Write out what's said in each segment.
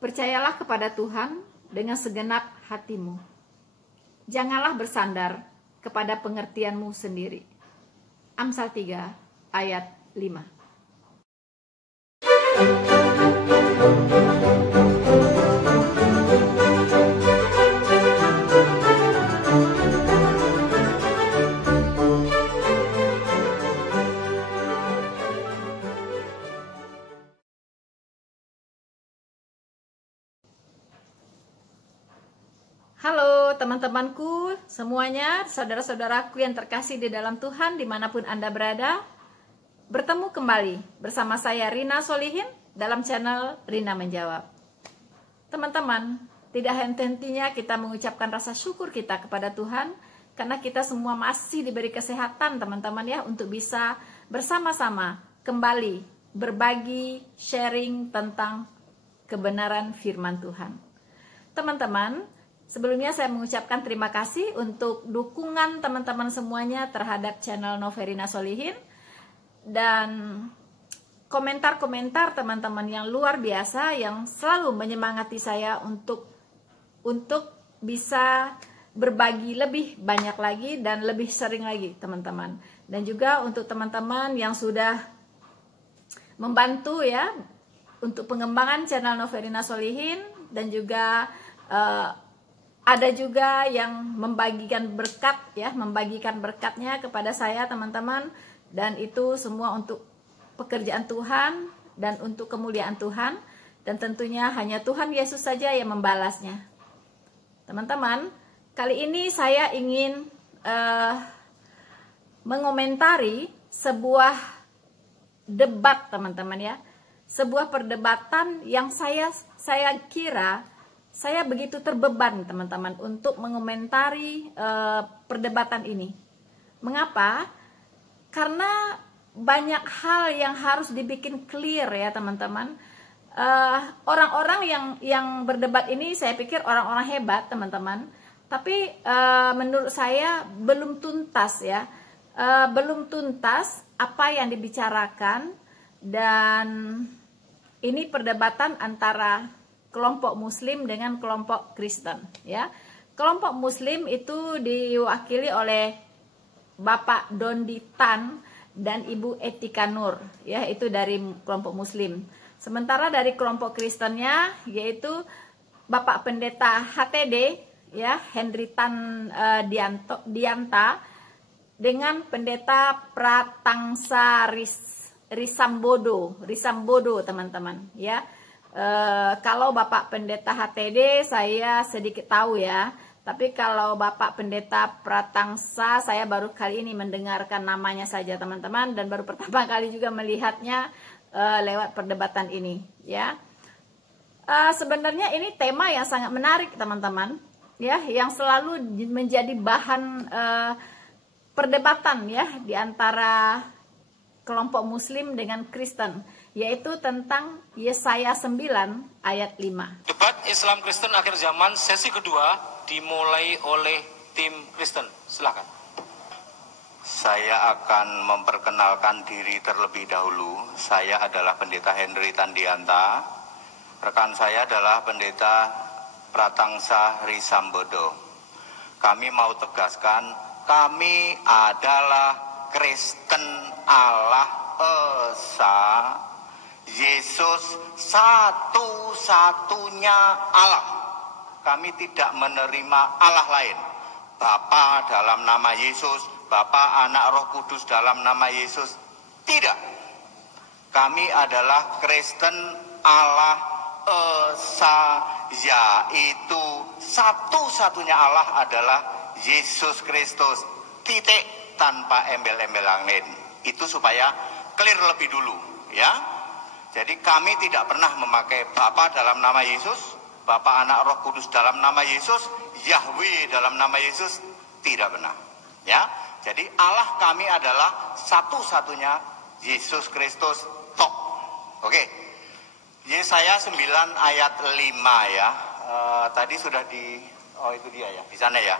Percayalah kepada Tuhan dengan segenap hatimu. Janganlah bersandar kepada pengertianmu sendiri. Amsal 3 ayat 5. Halo teman-temanku semuanya, saudara-saudaraku yang terkasih di dalam Tuhan dimanapun Anda berada. Bertemu kembali bersama saya Rina Solihin dalam channel Rina Menjawab. Teman-teman, tidak henti-hentinya kita mengucapkan rasa syukur kita kepada Tuhan karena kita semua masih diberi kesehatan teman-teman ya, untuk bisa bersama-sama kembali berbagi, sharing tentang kebenaran firman Tuhan. Teman-teman, sebelumnya saya mengucapkan terima kasih untuk dukungan teman-teman semuanya terhadap channel Noverina Solihin dan komentar-komentar teman-teman yang luar biasa yang selalu menyemangati saya untuk bisa berbagi lebih banyak lagi dan lebih sering lagi teman-teman. Dan juga untuk teman-teman yang sudah membantu ya untuk pengembangan channel Noverina Solihin, dan juga ada juga yang membagikan berkat ya, membagikan berkatnya kepada saya teman-teman, dan itu semua untuk pekerjaan Tuhan dan untuk kemuliaan Tuhan, dan tentunya hanya Tuhan Yesus saja yang membalasnya. Teman-teman, kali ini saya ingin mengomentari sebuah debat teman-teman ya, sebuah perdebatan yang saya kira saya begitu terbeban teman-teman untuk mengomentari perdebatan ini. Mengapa? Karena banyak hal yang harus dibikin clear ya teman-teman. Orang-orang yang berdebat ini saya pikir orang-orang hebat teman-teman. Tapi menurut saya belum tuntas ya, belum tuntas apa yang dibicarakan, dan ini perdebatan antara kelompok Muslim dengan kelompok Kristen ya. Kelompok Muslim itu diwakili oleh Bapak Dondi Tan dan Ibu Etika Nur ya, itu dari kelompok Muslim. Sementara dari kelompok Kristennya yaitu Bapak Pendeta HTD ya, Henry Tan Dianta dengan Pendeta Pratangsa Risambodo teman-teman ya. Kalau Bapak Pendeta HTD saya sedikit tahu ya, tapi kalau Bapak Pendeta Pratangsa saya baru kali ini mendengarkan namanya saja teman-teman, dan baru pertama kali juga melihatnya lewat perdebatan ini ya. Sebenarnya ini tema yang sangat menarik teman-teman ya, yang selalu menjadi bahan perdebatan ya di antara kelompok Muslim dengan Kristen, yaitu tentang Yesaya 9 ayat 5. Debat Islam Kristen akhir zaman sesi kedua dimulai oleh tim Kristen. Silakan. Saya akan memperkenalkan diri terlebih dahulu. Saya adalah Pendeta Henry Tandianta. Rekan saya adalah Pendeta Pratangsa Risambodo. Kami mau tegaskan, kami adalah Kristen Allah Esa, Yesus satu-satunya Allah. Kami tidak menerima Allah lain. Bapa dalam nama Yesus, Bapa, Anak, Roh Kudus dalam nama Yesus. Tidak. Kami adalah Kristen Allah Esa, yaitu satu-satunya Allah adalah Yesus Kristus. Titik, tanpa embel-embel lain. Itu supaya clear lebih dulu ya. Jadi kami tidak pernah memakai Bapa dalam nama Yesus, Bapa, Anak, Roh Kudus dalam nama Yesus, Yahweh dalam nama Yesus, tidak benar ya. Jadi Allah kami adalah satu-satunya Yesus Kristus tok. Oke. Yesaya 9 ayat 5 ya. Tadi sudah itu dia ya, di sana ya.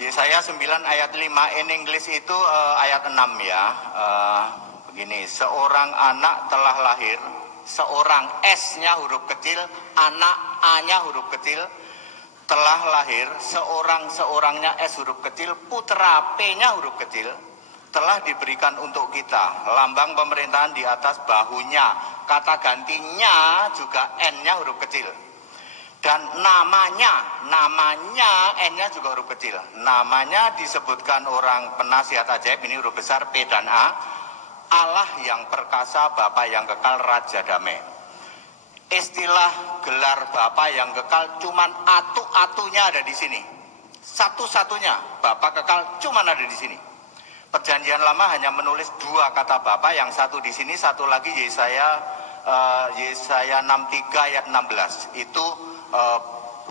Yesaya 9 ayat 5 in English itu ayat 6 ya. Begini, seorang anak telah lahir, seorang S-nya huruf kecil, anak A-nya huruf kecil, telah lahir, seorang-seorangnya S huruf kecil, putra P-nya huruf kecil, telah diberikan untuk kita. Lambang pemerintahan di atas bahunya, kata gantinya juga N-nya huruf kecil. Dan namanya N-nya juga huruf kecil. Namanya disebutkan orang penasihat ajaib, ini huruf besar P dan A. Allah yang perkasa, Bapa yang kekal, Raja damai. Istilah gelar Bapa yang kekal cuman atu-atunya ada di sini. Satu-satunya Bapa kekal cuman ada di sini. Perjanjian Lama hanya menulis dua kata Bapa, yang satu di sini, satu lagi Yesaya 63 ayat 16. Itu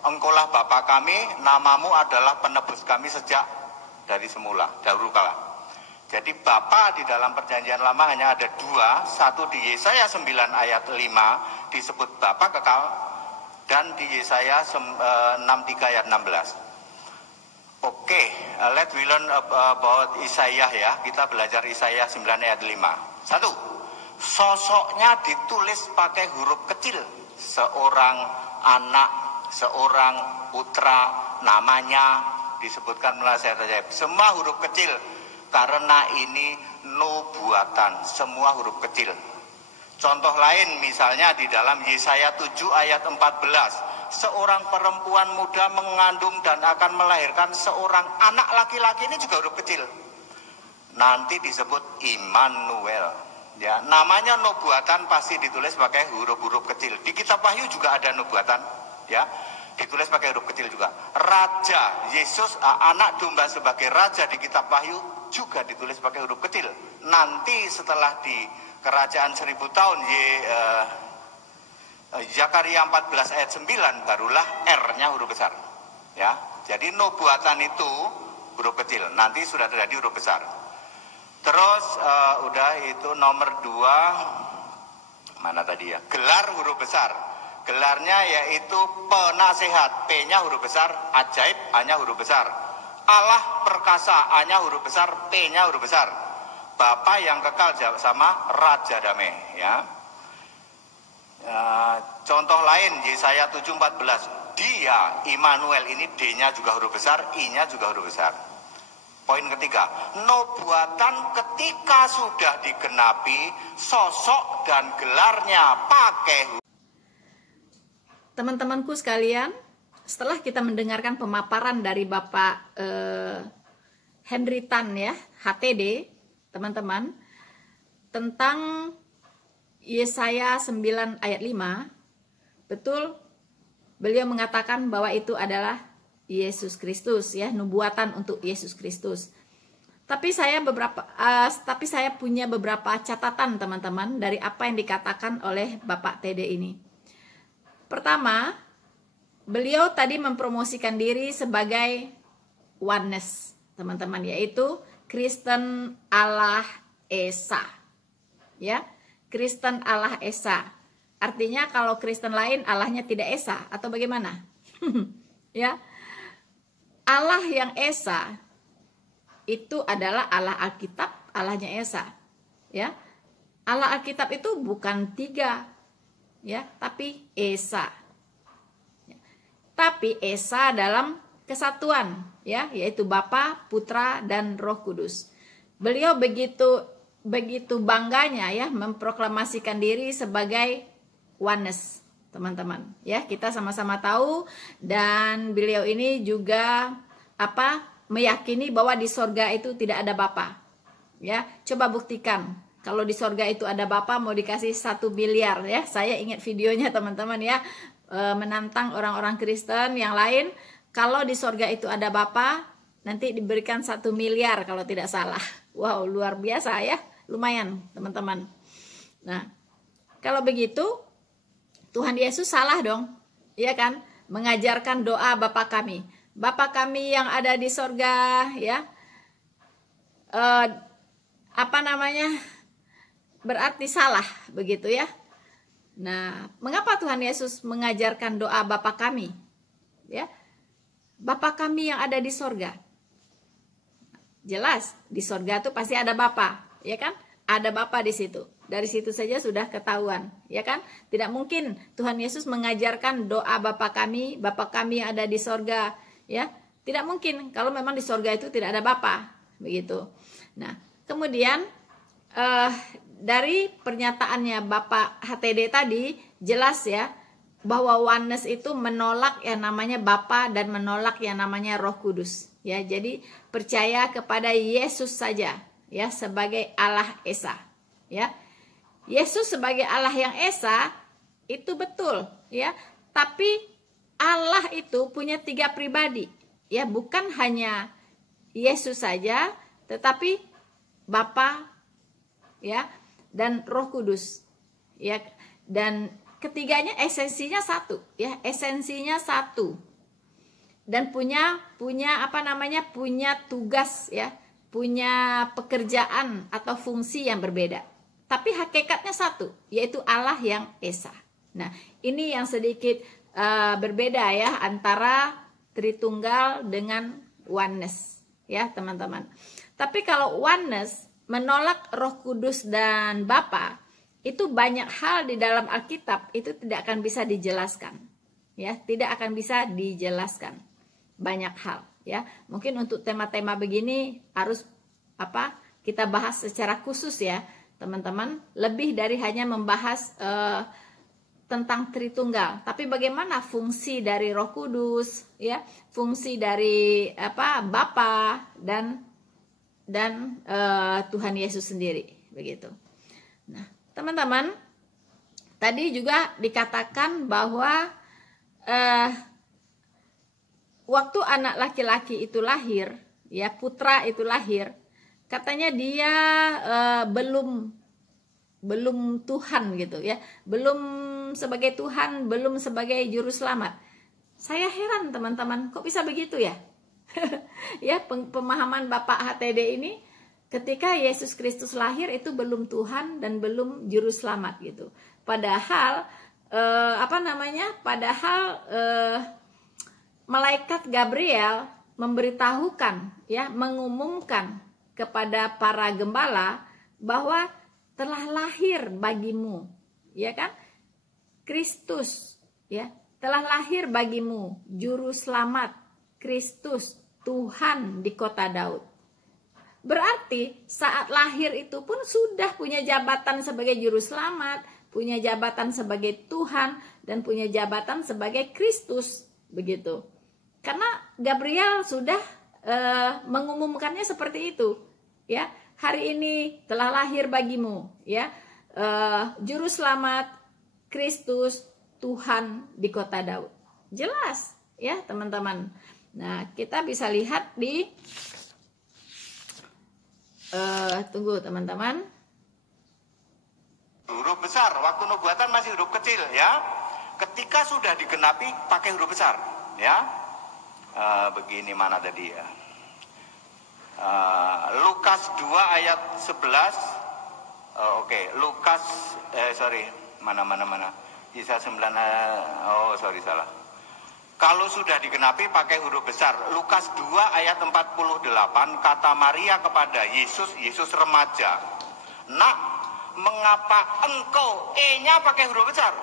engkaulah Bapa kami, namamu adalah penebus kami sejak dari semula, dahulu kala. Jadi Bapa di dalam perjanjian Lama hanya ada dua, satu di Yesaya 9 ayat 5 disebut Bapa kekal, dan di Yesaya 63 ayat 16. Oke, let's we learn about Isaiah ya. Kita belajar Isaiah 9 ayat 5. Satu, sosoknya ditulis pakai huruf kecil. Seorang anak, seorang putra, namanya disebutkan melalui ajaib. Semua huruf kecil, karena ini nubuatan, semua huruf kecil. Contoh lain misalnya di dalam Yesaya 7 ayat 14. Seorang perempuan muda mengandung dan akan melahirkan seorang anak laki-laki, ini juga huruf kecil. Nanti disebut Immanuel. Ya, namanya nubuatan pasti ditulis pakai huruf-huruf kecil. Di kitab Wahyu juga ada nubuatan, ya. Ditulis pakai huruf kecil juga. Raja Yesus, anak domba sebagai raja di kitab Wahyu juga ditulis pakai huruf kecil. Nanti setelah di kerajaan 1000 tahun Zakaria 14 ayat 9 barulah R-nya huruf besar. Ya. Jadi nubuatan itu huruf kecil, nanti sudah terjadi huruf besar. Terus udah itu nomor 2, mana tadi ya? Gelar huruf besar. Gelarnya yaitu penasehat, P-nya huruf besar, ajaib, A-nya huruf besar. Allah perkasa, A-nya huruf besar, P-nya huruf besar. Bapa yang kekal sama Raja damai, ya. Contoh lain Yesaya 7:14. Dia Immanuel, ini D-nya juga huruf besar, I-nya juga huruf besar. Poin ketiga, nubuatan ketika sudah digenapi, sosok dan gelarnya pakai. Teman-temanku sekalian, setelah kita mendengarkan pemaparan dari Bapak Henry Tan ya, HTD, teman-teman, tentang Yesaya 9 ayat 5, betul beliau mengatakan bahwa itu adalah Yesus Kristus ya, nubuatan untuk Yesus Kristus. Tapi saya punya beberapa catatan teman-teman dari apa yang dikatakan oleh Bapak TD ini. Pertama, beliau tadi mempromosikan diri sebagai oneness, teman-teman, yaitu Kristen Allah Esa. Ya, Kristen Allah Esa. Artinya kalau Kristen lain Allahnya tidak Esa atau bagaimana? Ya. Allah yang Esa itu adalah Allah Alkitab, Allahnya Esa. Ya. Allah Alkitab itu bukan 3, ya, tapi Esa. Ya. Tapi Esa dalam kesatuan, ya, yaitu Bapa, Putra, dan Roh Kudus. Beliau begitu bangganya ya memproklamasikan diri sebagai oneness, teman-teman. Ya, kita sama-sama tahu, dan beliau ini juga meyakini bahwa di sorga itu tidak ada Bapa. Ya, coba buktikan. Kalau di sorga itu ada Bapa, mau dikasih 1 miliar ya. Saya ingat videonya teman-teman ya, menantang orang-orang Kristen yang lain. Kalau di sorga itu ada Bapa, nanti diberikan 1 miliar kalau tidak salah. Wow, luar biasa ya, lumayan teman-teman. Nah, kalau begitu Tuhan Yesus salah dong, iya kan? Mengajarkan doa Bapa kami, Bapa kami yang ada di sorga, ya. Berarti salah begitu ya. Nah, mengapa Tuhan Yesus mengajarkan doa Bapa kami? Ya, Bapa kami yang ada di sorga. Jelas di sorga itu pasti ada Bapa, ya kan? ada Bapa di situ. Dari situ saja sudah ketahuan, ya kan? Tidak mungkin Tuhan Yesus mengajarkan doa Bapa kami yang ada di sorga, ya. Tidak mungkin kalau memang di sorga itu tidak ada Bapa, begitu. Nah, kemudian dari pernyataannya Bapak HTD tadi jelas ya bahwa oneness itu menolak yang namanya Bapa dan menolak yang namanya Roh Kudus, ya. Jadi percaya kepada Yesus saja, ya, sebagai Allah Esa, ya. Yesus sebagai Allah yang Esa itu betul, ya. Tapi Allah itu punya 3 pribadi, ya, bukan hanya Yesus saja, tetapi Bapa, ya, dan Roh Kudus, ya. Dan ketiganya esensinya satu, ya, esensinya satu. Dan punya tugas, ya, punya pekerjaan atau fungsi yang berbeda. Tapi hakikatnya satu, yaitu Allah yang Esa. Nah, ini yang sedikit berbeda ya antara Tritunggal dengan oneness, ya teman-teman. Tapi kalau oneness menolak Roh Kudus dan Bapa, itu banyak hal di dalam Alkitab itu tidak akan bisa dijelaskan, ya, tidak akan bisa dijelaskan banyak hal, ya. Mungkin untuk tema-tema begini harus kita bahas secara khusus ya teman-teman, lebih dari hanya membahas tentang Tritunggal. Tapi bagaimana fungsi dari Roh Kudus, ya, fungsi dari Bapa dan Tuhan Yesus sendiri, begitu. Nah, teman-teman, tadi juga dikatakan bahwa waktu anak laki-laki itu lahir, ya, putra itu lahir, katanya dia belum Tuhan gitu ya, belum sebagai Tuhan, belum sebagai juru selamat. Saya heran teman-teman, kok bisa begitu ya? Ya, pemahaman Bapak HTD ini ketika Yesus Kristus lahir itu belum Tuhan dan belum juru selamat gitu. Padahal malaikat Gabriel memberitahukan, ya, mengumumkan kepada para gembala bahwa telah lahir bagimu, ya kan, Kristus, ya, telah lahir bagimu juru selamat, Kristus, Tuhan di kota Daud. Berarti saat lahir itu pun sudah punya jabatan sebagai juru selamat, punya jabatan sebagai Tuhan, dan punya jabatan sebagai Kristus, begitu. Karena Gabriel sudah mengumumkannya seperti itu, ya, hari ini telah lahir bagimu, ya, juru selamat, Kristus, Tuhan di kota Daud. Jelas, ya teman-teman. Nah, kita bisa lihat di tunggu teman-teman. Huruf besar, waktu nubuatan masih huruf kecil, ya. Ketika sudah digenapi pakai huruf besar, ya. Begini mana tadi ya? Lukas 2 ayat 11. Lukas mana. Isa 9 salah. Kalau sudah digenapi pakai huruf besar. Lukas 2 ayat 48, kata Maria kepada Yesus remaja, "Nak, mengapa engkau E-nya pakai huruf besar?"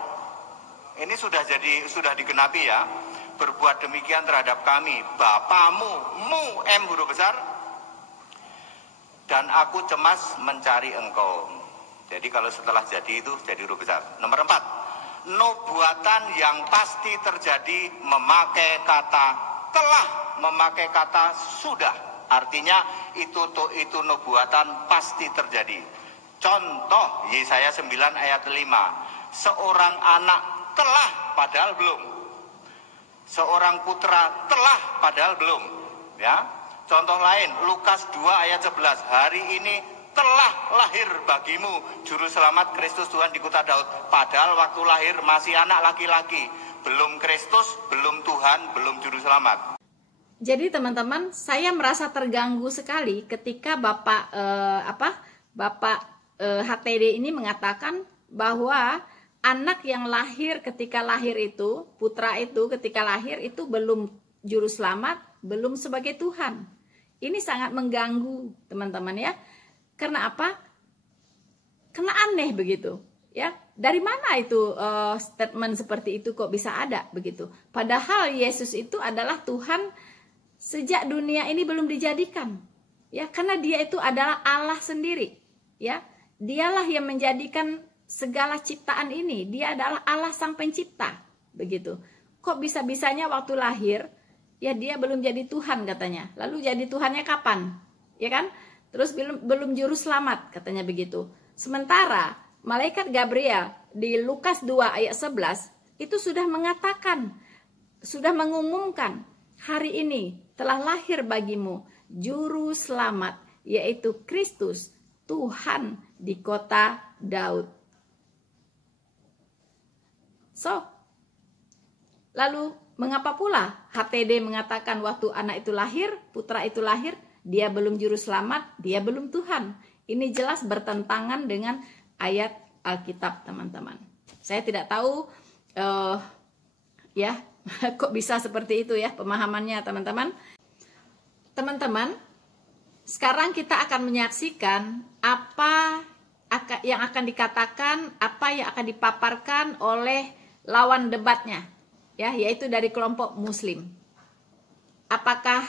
Ini sudah digenapi ya. Berbuat demikian terhadap kami, Bapamu, mu M huruf besar, dan aku cemas mencari engkau. Jadi kalau setelah jadi itu jadi huruf besar. Nomor 4, nubuatan yang pasti terjadi memakai kata telah, memakai kata sudah. Artinya itu nubuatan pasti terjadi. Contoh Yesaya 9 ayat 5, seorang anak telah padahal belum. Seorang putra telah padahal belum, ya. Contoh lain, Lukas 2 ayat 11, hari ini telah lahir bagimu juru selamat Kristus Tuhan di kota Daud. Padahal waktu lahir masih anak laki-laki, belum Kristus, belum Tuhan, belum juru selamat. Jadi teman-teman, saya merasa terganggu sekali ketika Bapak HTD ini mengatakan bahwa anak yang lahir ketika lahir itu, putra itu ketika lahir itu belum juru selamat, belum sebagai Tuhan. Ini sangat mengganggu teman-teman ya. Karena apa? Karena aneh begitu, ya. Dari mana itu statement seperti itu kok bisa ada begitu? Padahal Yesus itu adalah Tuhan sejak dunia ini belum dijadikan, ya. Karena Dia itu adalah Allah sendiri, ya. Dialah yang menjadikan segala ciptaan ini. Dia adalah Allah sang pencipta, begitu. Kok bisa-bisanya waktu lahir, ya Dia belum jadi Tuhan katanya. Lalu jadi Tuhannya kapan? Ya kan? Terus belum juru selamat katanya begitu. Sementara malaikat Gabriel di Lukas 2 ayat 11 itu sudah mengatakan, sudah mengumumkan, hari ini telah lahir bagimu juru selamat, yaitu Kristus, Tuhan di kota Daud. Lalu mengapa pula HTD mengatakan waktu anak itu lahir, putra itu lahir, dia belum juru selamat, dia belum Tuhan? Ini jelas bertentangan dengan ayat Alkitab, teman-teman. Saya tidak tahu ya kok bisa seperti itu ya pemahamannya, teman-teman. Teman-teman, sekarang kita akan menyaksikan apa yang akan dikatakan, apa yang akan dipaparkan oleh lawan debatnya, ya, yaitu dari kelompok Muslim. Apakah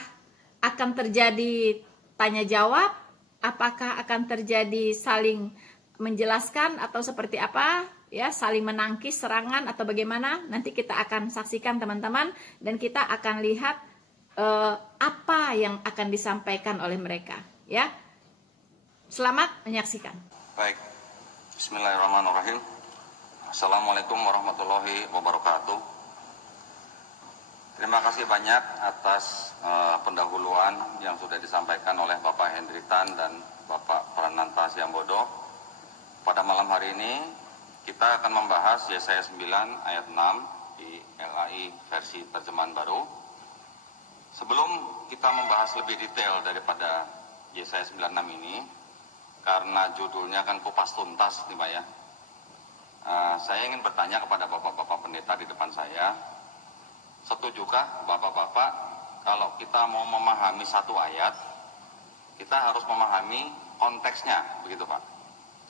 akan terjadi tanya jawab? Apakah akan terjadi saling menjelaskan atau seperti apa, ya, saling menangkis serangan atau bagaimana? Nanti kita akan saksikan, teman-teman, dan kita akan lihat apa yang akan disampaikan oleh mereka, ya. Selamat menyaksikan. Baik, bismillahirrahmanirrahim. Assalamualaikum warahmatullahi wabarakatuh. Terima kasih banyak atas pendahuluan yang sudah disampaikan oleh Bapak Hendri Tan dan Bapak Prananta Siambodo. Pada malam hari ini kita akan membahas Yesaya 9 ayat 6 di LAI versi terjemahan baru. Sebelum kita membahas lebih detail daripada Yesaya 96 ini, karena judulnya kan kupas tuntas nih Pak ya, saya ingin bertanya kepada bapak-bapak pendeta di depan saya, setujukah bapak-bapak kalau kita mau memahami satu ayat, kita harus memahami konteksnya, begitu Pak?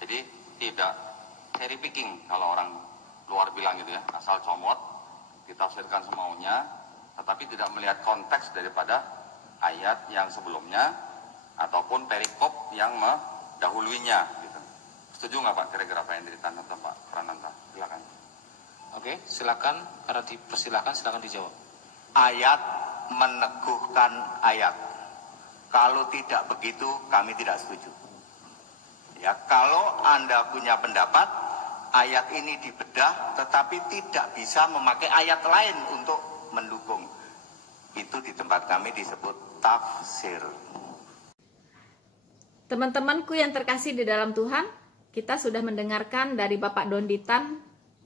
Jadi tidak cherry picking kalau orang luar bilang gitu ya, asal comot, ditafsirkan semaunya, tetapi tidak melihat konteks daripada ayat yang sebelumnya ataupun perikop yang mendahuluinya gitu. Setuju nggak Pak kira-kira Pak Hendri Tan atau Pak Prananta? Silakan. Oke, silakan. Karena dipersilakan, silakan dijawab. Ayat meneguhkan ayat. Kalau tidak begitu, kami tidak setuju. Ya, kalau Anda punya pendapat, ayat ini dibedah, tetapi tidak bisa memakai ayat lain untuk mendukung. Itu di tempat kami disebut tafsir. Teman-temanku yang terkasih di dalam Tuhan, kita sudah mendengarkan dari Bapak Donditan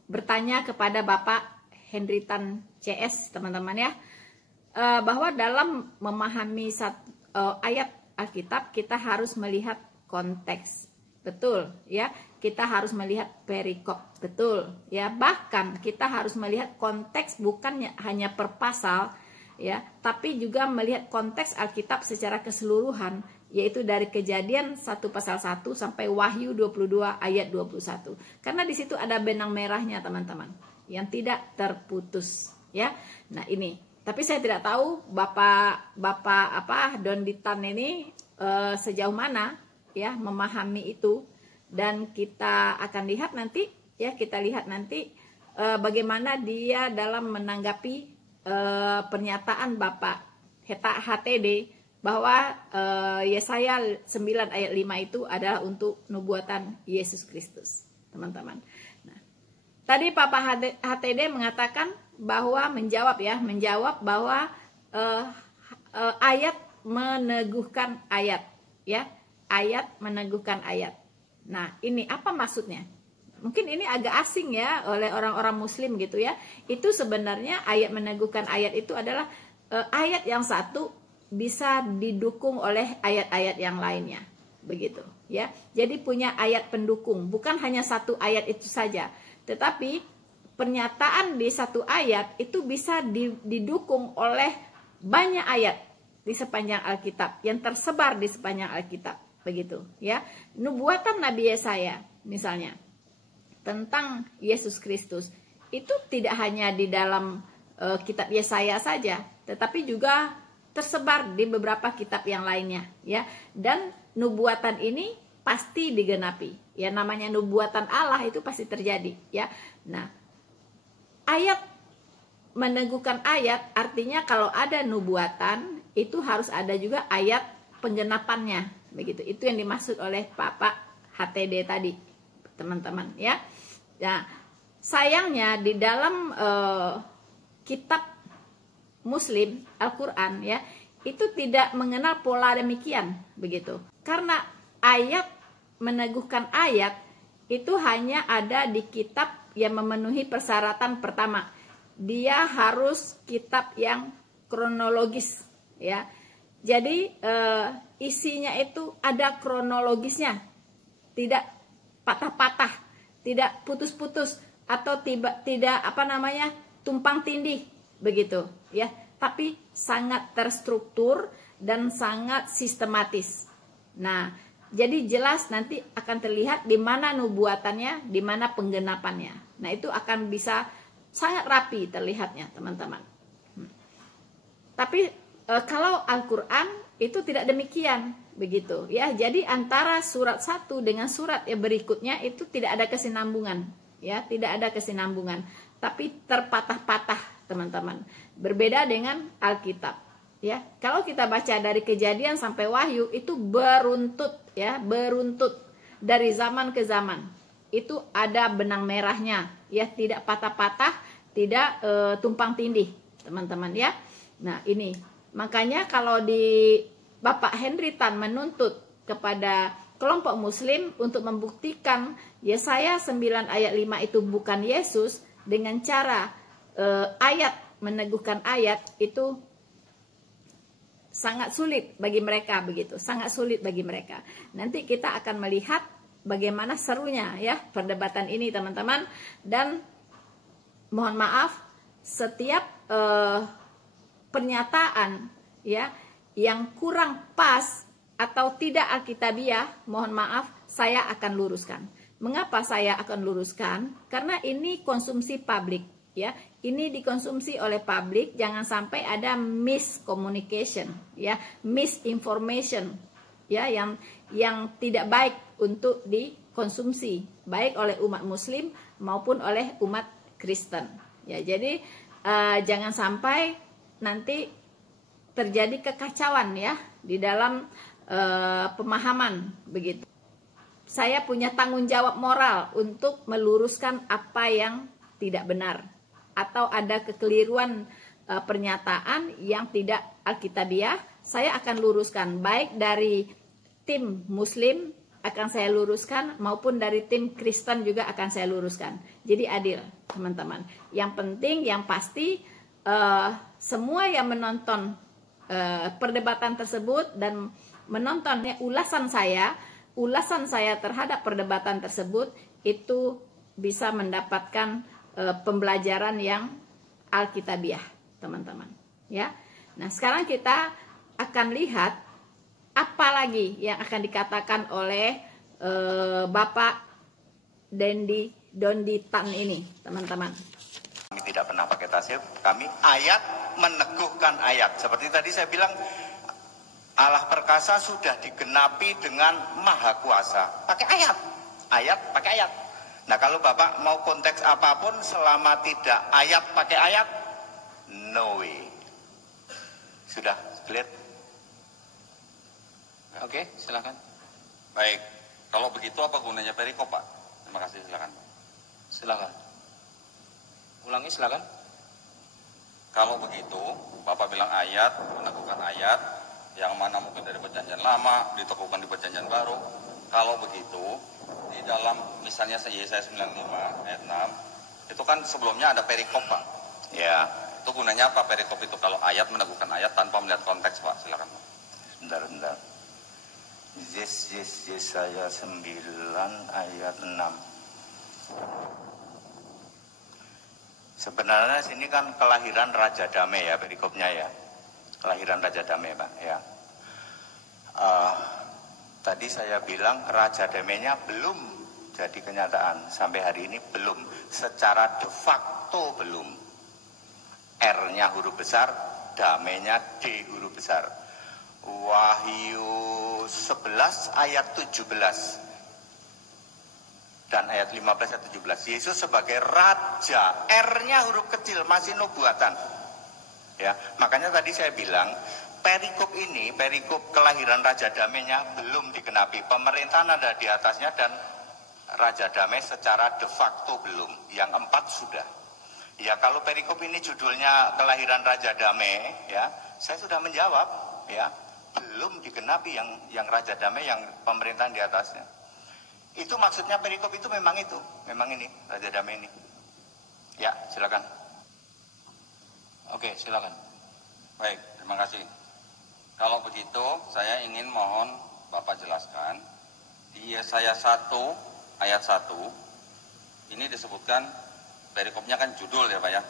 bertanya kepada Bapak Hendri Tan CS, teman-teman ya, bahwa dalam memahami ayat Alkitab kita harus melihat konteks, betul ya, kita harus melihat perikop, betul ya, bahkan kita harus melihat konteks bukan hanya per pasal ya, tapi juga melihat konteks Alkitab secara keseluruhan, yaitu dari Kejadian 1 pasal 1 sampai Wahyu 22 ayat 21. Karena di situ ada benang merahnya, teman-teman, yang tidak terputus ya. Nah, ini. Tapi saya tidak tahu Bapak Donditan ini sejauh mana ya memahami itu, dan kita akan lihat nanti ya, kita lihat nanti bagaimana dia dalam menanggapi pernyataan Bapak HTD bahwa Yesaya 9 ayat 5 itu adalah untuk nubuatan Yesus Kristus, teman-teman. Nah, tadi Bapak HTD mengatakan bahwa menjawab bahwa ayat meneguhkan ayat, ya, ayat meneguhkan ayat. Nah, ini apa maksudnya? Mungkin ini agak asing ya oleh orang-orang Muslim gitu ya. Itu sebenarnya ayat meneguhkan ayat itu adalah ayat yang satu bisa didukung oleh ayat-ayat yang lainnya, begitu ya. Jadi punya ayat pendukung, bukan hanya satu ayat itu saja, tetapi pernyataan di satu ayat itu bisa didukung oleh banyak ayat di sepanjang Alkitab yang tersebar di sepanjang Alkitab, begitu ya. Nubuatan Nabi Yesaya misalnya tentang Yesus Kristus itu tidak hanya di dalam kitab Yesaya saja, tetapi juga tersebar di beberapa kitab yang lainnya, ya. Dan nubuatan ini pasti digenapi, ya. Namanya nubuatan Allah itu pasti terjadi, ya. Nah, ayat meneguhkan ayat artinya kalau ada nubuatan itu harus ada juga ayat penggenapannya, begitu. Itu yang dimaksud oleh Bapak HTD tadi, teman-teman, ya. Nah, sayangnya di dalam kitab Muslim Al-Quran, ya, itu tidak mengenal pola demikian, begitu. Karena ayat meneguhkan ayat itu hanya ada di kitab yang memenuhi persyaratan pertama. Dia harus kitab yang kronologis, ya. Jadi isinya itu ada kronologisnya, tidak patah-patah, tidak putus-putus atau tidak tumpang tindih, begitu, ya. Tapi sangat terstruktur dan sangat sistematis. Nah, jadi jelas nanti akan terlihat di mana nubuatannya, di mana penggenapannya. Nah, itu akan bisa sangat rapi terlihatnya, teman-teman. Tapi kalau Al-Quran itu tidak demikian, begitu, ya. Jadi antara surat satu dengan surat yang berikutnya itu tidak ada kesinambungan, ya, tidak ada kesinambungan, tapi terpatah-patah, teman-teman. Berbeda dengan Alkitab, ya. Kalau kita baca dari Kejadian sampai Wahyu itu beruntut, ya, beruntut dari zaman ke zaman. Itu ada benang merahnya, ya, tidak patah-patah, tidak tumpang tindih, teman-teman, ya. Nah, ini makanya kalau di Bapak Henry Tan menuntut kepada kelompok Muslim untuk membuktikan Yesaya 9 ayat 5 itu bukan Yesus dengan cara ayat meneguhkan ayat, itu sangat sulit bagi mereka, begitu, sangat sulit bagi mereka. Nanti kita akan melihat bagaimana serunya, ya, perdebatan ini, teman-teman. Dan mohon maaf, setiap pernyataan, ya, yang kurang pas atau tidak alkitabiah, mohon maaf, saya akan luruskan. Mengapa saya akan luruskan? Karena ini konsumsi publik, ya. Ini dikonsumsi oleh publik, jangan sampai ada miscommunication, ya, misinformation, ya, yang tidak baik untuk dikonsumsi baik oleh umat Muslim maupun oleh umat Kristen, ya. Jadi jangan sampai nanti terjadi kekacauan, ya, di dalam pemahaman, begitu. Saya punya tanggung jawab moral untuk meluruskan apa yang tidak benar atau ada kekeliruan pernyataan yang tidak alkitabiah. Saya akan luruskan, baik dari tim Muslim akan saya luruskan maupun dari tim Kristen juga akan saya luruskan. Jadi adil, teman-teman. Yang penting, yang pasti semua yang menonton perdebatan tersebut dan menontonnya ulasan saya terhadap perdebatan tersebut itu bisa mendapatkan pembelajaran yang alkitabiah, teman-teman, ya. Nah, sekarang kita akan lihat apa lagi yang akan dikatakan oleh Bapak Dondi Tan ini, teman-teman. Kami tidak pernah pakai tasawuf, kami ayat meneguhkan ayat. Seperti tadi saya bilang, Allah perkasa sudah digenapi dengan maha kuasa. Pakai ayat. Ayat, pakai ayat. Nah, kalau Bapak mau konteks apapun selama tidak ayat pakai ayat, no way. Sudah clear? Oke, silakan. Baik, kalau begitu apa gunanya perikop, Pak? Terima kasih, silakan. Silakan. Ulangi, silakan. Kalau begitu, Bapak bilang ayat, meneguhkan ayat, yang mana mungkin dari perjanjian lama, diteguhkan di perjanjian baru. Kalau begitu, di dalam misalnya Yesaya 95 ayat 6, itu kan sebelumnya ada perikop, Pak. Ya. Itu gunanya apa perikop itu kalau ayat meneguhkan ayat tanpa melihat konteks, Pak? Silakan, Pak. Bentar. Yesaya 9 ayat 6. Sebenarnya sini kan kelahiran Raja Damai, ya, perikopnya, ya. Kelahiran Raja Damai, Pak, ya. Tadi saya bilang Raja Damainya belum jadi kenyataan. Sampai hari ini belum, secara de facto belum. R-nya huruf besar, damainya D huruf besar. Wahyu 11 ayat 17 dan ayat 15 ayat 17. Yesus sebagai raja, R-nya huruf kecil, masih nubuatan. Ya, makanya tadi saya bilang perikop ini, perikop kelahiran Raja Damainya belum digenapi. Pemerintahan ada di atasnya dan Raja Damai secara de facto belum. Yang 4 sudah. Ya, kalau perikop ini judulnya kelahiran Raja Damai, ya, saya sudah menjawab, ya, belum digenapi yang Raja Damai, yang pemerintahan di atasnya. Itu maksudnya perikop itu memang ini Raja Damai ini. Ya, silakan. Oke, silakan. Baik, terima kasih. Kalau begitu, saya ingin mohon Bapak jelaskan di Yesaya 1 ayat 1 ini disebutkan, perikopnya kan judul ya Pak ya.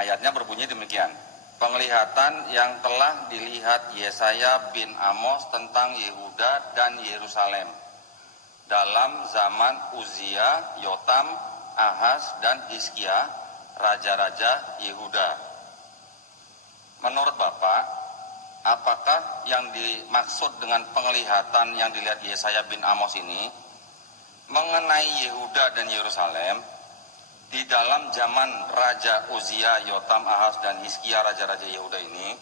Ayatnya berbunyi demikian. Penglihatan yang telah dilihat Yesaya bin Amos tentang Yehuda dan Yerusalem dalam zaman Uzia, Yotam, Ahaz dan Hizkia, raja-raja Yehuda. Menurut Bapak, apakah yang dimaksud dengan penglihatan yang dilihat Yesaya bin Amos ini mengenai Yehuda dan Yerusalem di dalam zaman Raja Uzia, Yotam, Ahaz dan Hizkia, raja-raja Yehuda ini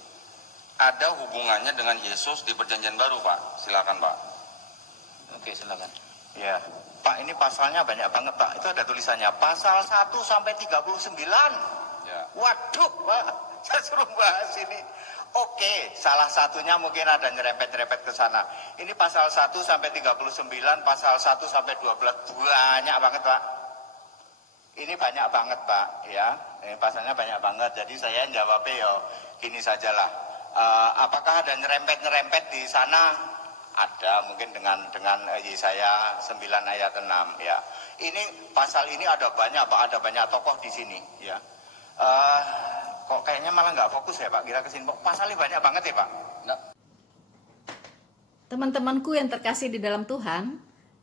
ada hubungannya dengan Yesus di Perjanjian Baru, Pak? Silakan, Pak. Oke, silakan. Ya, Pak, ini pasalnya banyak banget, Pak. Itu ada tulisannya pasal 1 sampai 39. Ya. Waduh, Pak, saya suruh bahas ini. Oke, salah satunya mungkin ada nyerempet-nyerempet ke sana. Ini pasal 1 sampai 39, pasal 1 sampai 12, banyak banget, Pak. Ini banyak banget, Pak, ya. Ini pasalnya banyak banget. Jadi saya jawabnya ya gini sajalah. Apakah ada nyerempet-nyerempet di sana? Ada, mungkin dengan Yesaya 9 ayat 6, ya. Ini pasal ini ada banyak, Pak, ada banyak tokoh di sini, ya. Kok kayaknya malah nggak fokus ya, Pak, kira kesini. Pasalnya banyak banget ya, Pak. Teman-temanku yang terkasih di dalam Tuhan,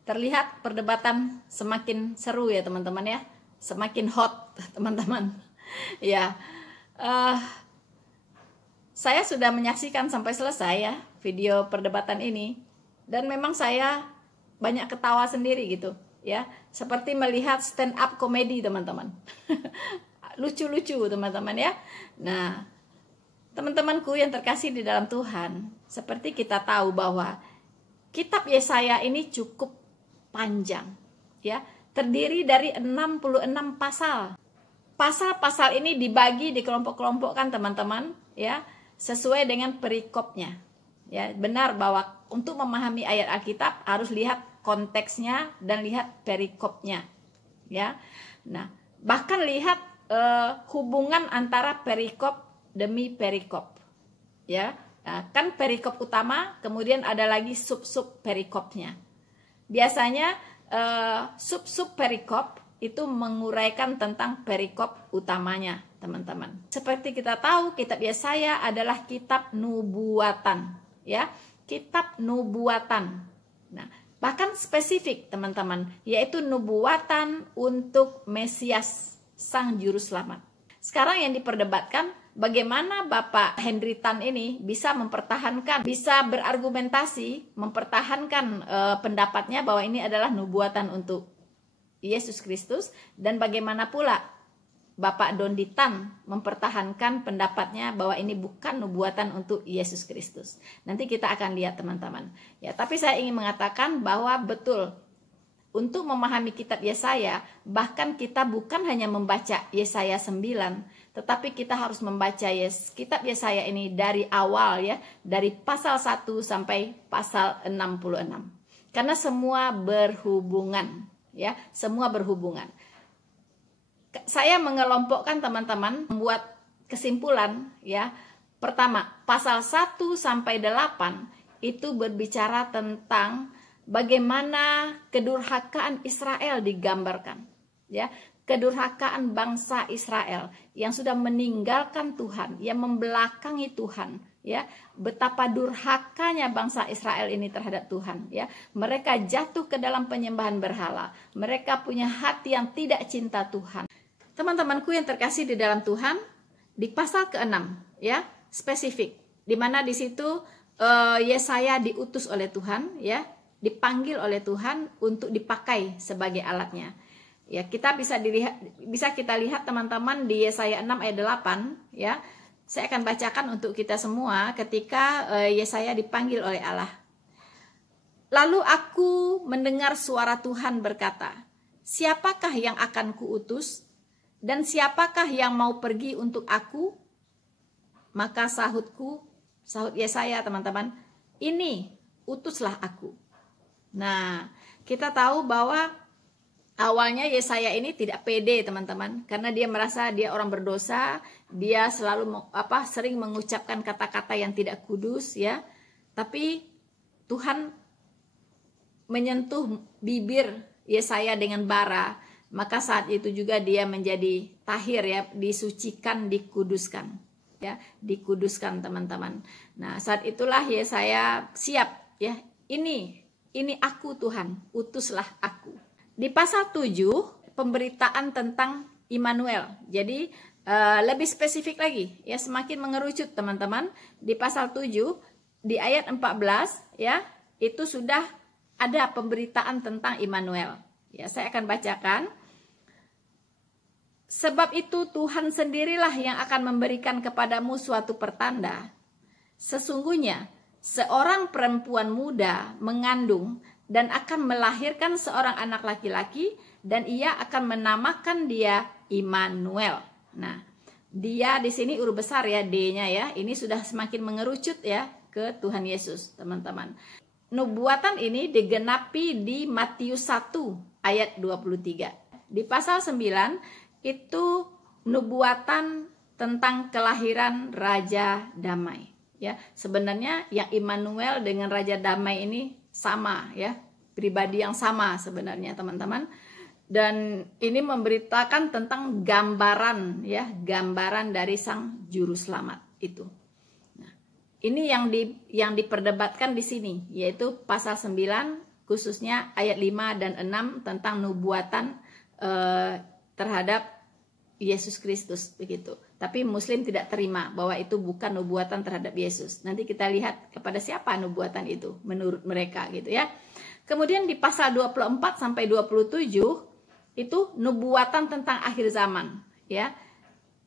terlihat perdebatan semakin seru ya teman-teman ya, semakin hot teman-teman. Ya, saya sudah menyaksikan sampai selesai ya video perdebatan ini, dan memang saya banyak ketawa sendiri gitu ya, seperti melihat stand up komedi teman-teman. Lucu-lucu teman-teman ya. Nah, teman-temanku yang terkasih di dalam Tuhan, seperti kita tahu bahwa kitab Yesaya ini cukup panjang ya, terdiri dari 66 pasal. Pasal-pasal ini dibagi di kelompok-kelompokkan teman-teman ya, sesuai dengan perikopnya. Ya, benar bahwa untuk memahami ayat Alkitab harus lihat konteksnya dan lihat perikopnya. Ya. Nah, bahkan lihat hubungan antara perikop demi perikop. Ya. Nah, kan perikop utama, kemudian ada lagi sub-sub perikopnya. Biasanya sub-sub perikop itu menguraikan tentang perikop utamanya, teman-teman. Seperti kita tahu, kitab Yesaya adalah kitab nubuatan, ya, kitab nubuatan. Nah, bahkan spesifik, teman-teman, yaitu nubuatan untuk Mesias, Sang Juru Selamat. Sekarang yang diperdebatkan, bagaimana Bapak Henry Tan ini bisa mempertahankan, bisa berargumentasi, mempertahankan pendapatnya bahwa ini adalah nubuatan untuk Yesus Kristus, dan bagaimana pula Bapak Dondi Tan mempertahankan pendapatnya bahwa ini bukan nubuatan untuk Yesus Kristus. Nanti kita akan lihat teman-teman. Ya, tapi saya ingin mengatakan bahwa betul, untuk memahami kitab Yesaya, bahkan kita bukan hanya membaca Yesaya 9, tetapi kita harus membaca kitab Yesaya ini dari awal ya, dari pasal 1 sampai pasal 66. Karena semua berhubungan, ya, semua berhubungan. Saya mengelompokkan teman-teman, membuat kesimpulan ya. Pertama, pasal 1 sampai 8 itu berbicara tentang bagaimana kedurhakaan Israel digambarkan, ya, kedurhakaan bangsa Israel yang sudah meninggalkan Tuhan, yang membelakangi Tuhan, ya, betapa durhakanya bangsa Israel ini terhadap Tuhan, ya. Mereka jatuh ke dalam penyembahan berhala. Mereka punya hati yang tidak cinta Tuhan. Teman-temanku yang terkasih di dalam Tuhan, di pasal ke-6, ya, spesifik, di mana di situ Yesaya diutus oleh Tuhan, ya, dipanggil oleh Tuhan untuk dipakai sebagai alatnya. Ya, kita bisa kita lihat teman-teman di Yesaya 6 ayat 8, ya. Saya akan bacakan untuk kita semua ketika Yesaya dipanggil oleh Allah. Lalu aku mendengar suara Tuhan berkata, siapakah yang akan kuutus? Dan siapakah yang mau pergi untuk aku? Maka sahut Yesaya teman-teman, ini utuslah aku. Nah, kita tahu bahwa awalnya Yesaya ini tidak pede teman-teman, karena dia merasa dia orang berdosa, dia selalu sering mengucapkan kata-kata yang tidak kudus, ya. Tapi Tuhan menyentuh bibir Yesaya dengan bara, maka saat itu juga dia menjadi tahir, ya, disucikan, dikuduskan, ya, dikuduskan teman-teman. Nah, saat itulah Yesaya siap, ya, ini aku Tuhan, utuslah aku. Di pasal 7 pemberitaan tentang Immanuel. Jadi lebih spesifik lagi, ya, semakin mengerucut teman-teman. Di pasal 7 di ayat 14, ya, itu sudah ada pemberitaan tentang Immanuel. Ya, saya akan bacakan. Sebab itu Tuhan sendirilah yang akan memberikan kepadamu suatu pertanda. Sesungguhnya seorang perempuan muda mengandung dan akan melahirkan seorang anak laki-laki, dan ia akan menamakan dia Immanuel. Nah, dia di sini huruf besar, ya, D-nya, ya. Ini sudah semakin mengerucut, ya, ke Tuhan Yesus, teman-teman. Nubuatan ini digenapi di Matius 1 ayat 23. Di pasal 9 itu nubuatan tentang kelahiran Raja Damai, ya. Sebenarnya yang Immanuel dengan Raja Damai ini sama, ya, pribadi yang sama sebenarnya teman-teman. Dan ini memberitakan tentang gambaran, ya, gambaran dari sang juru selamat itu. Nah, ini yang diperdebatkan di sini, yaitu pasal 9 khususnya ayat 5 dan 6 tentang nubuatan terhadap Yesus Kristus begitu. Tapi Muslim tidak terima bahwa itu bukan nubuatan terhadap Yesus. Nanti kita lihat kepada siapa nubuatan itu menurut mereka gitu, ya. Kemudian di pasal 24 sampai 27 itu nubuatan tentang akhir zaman, ya.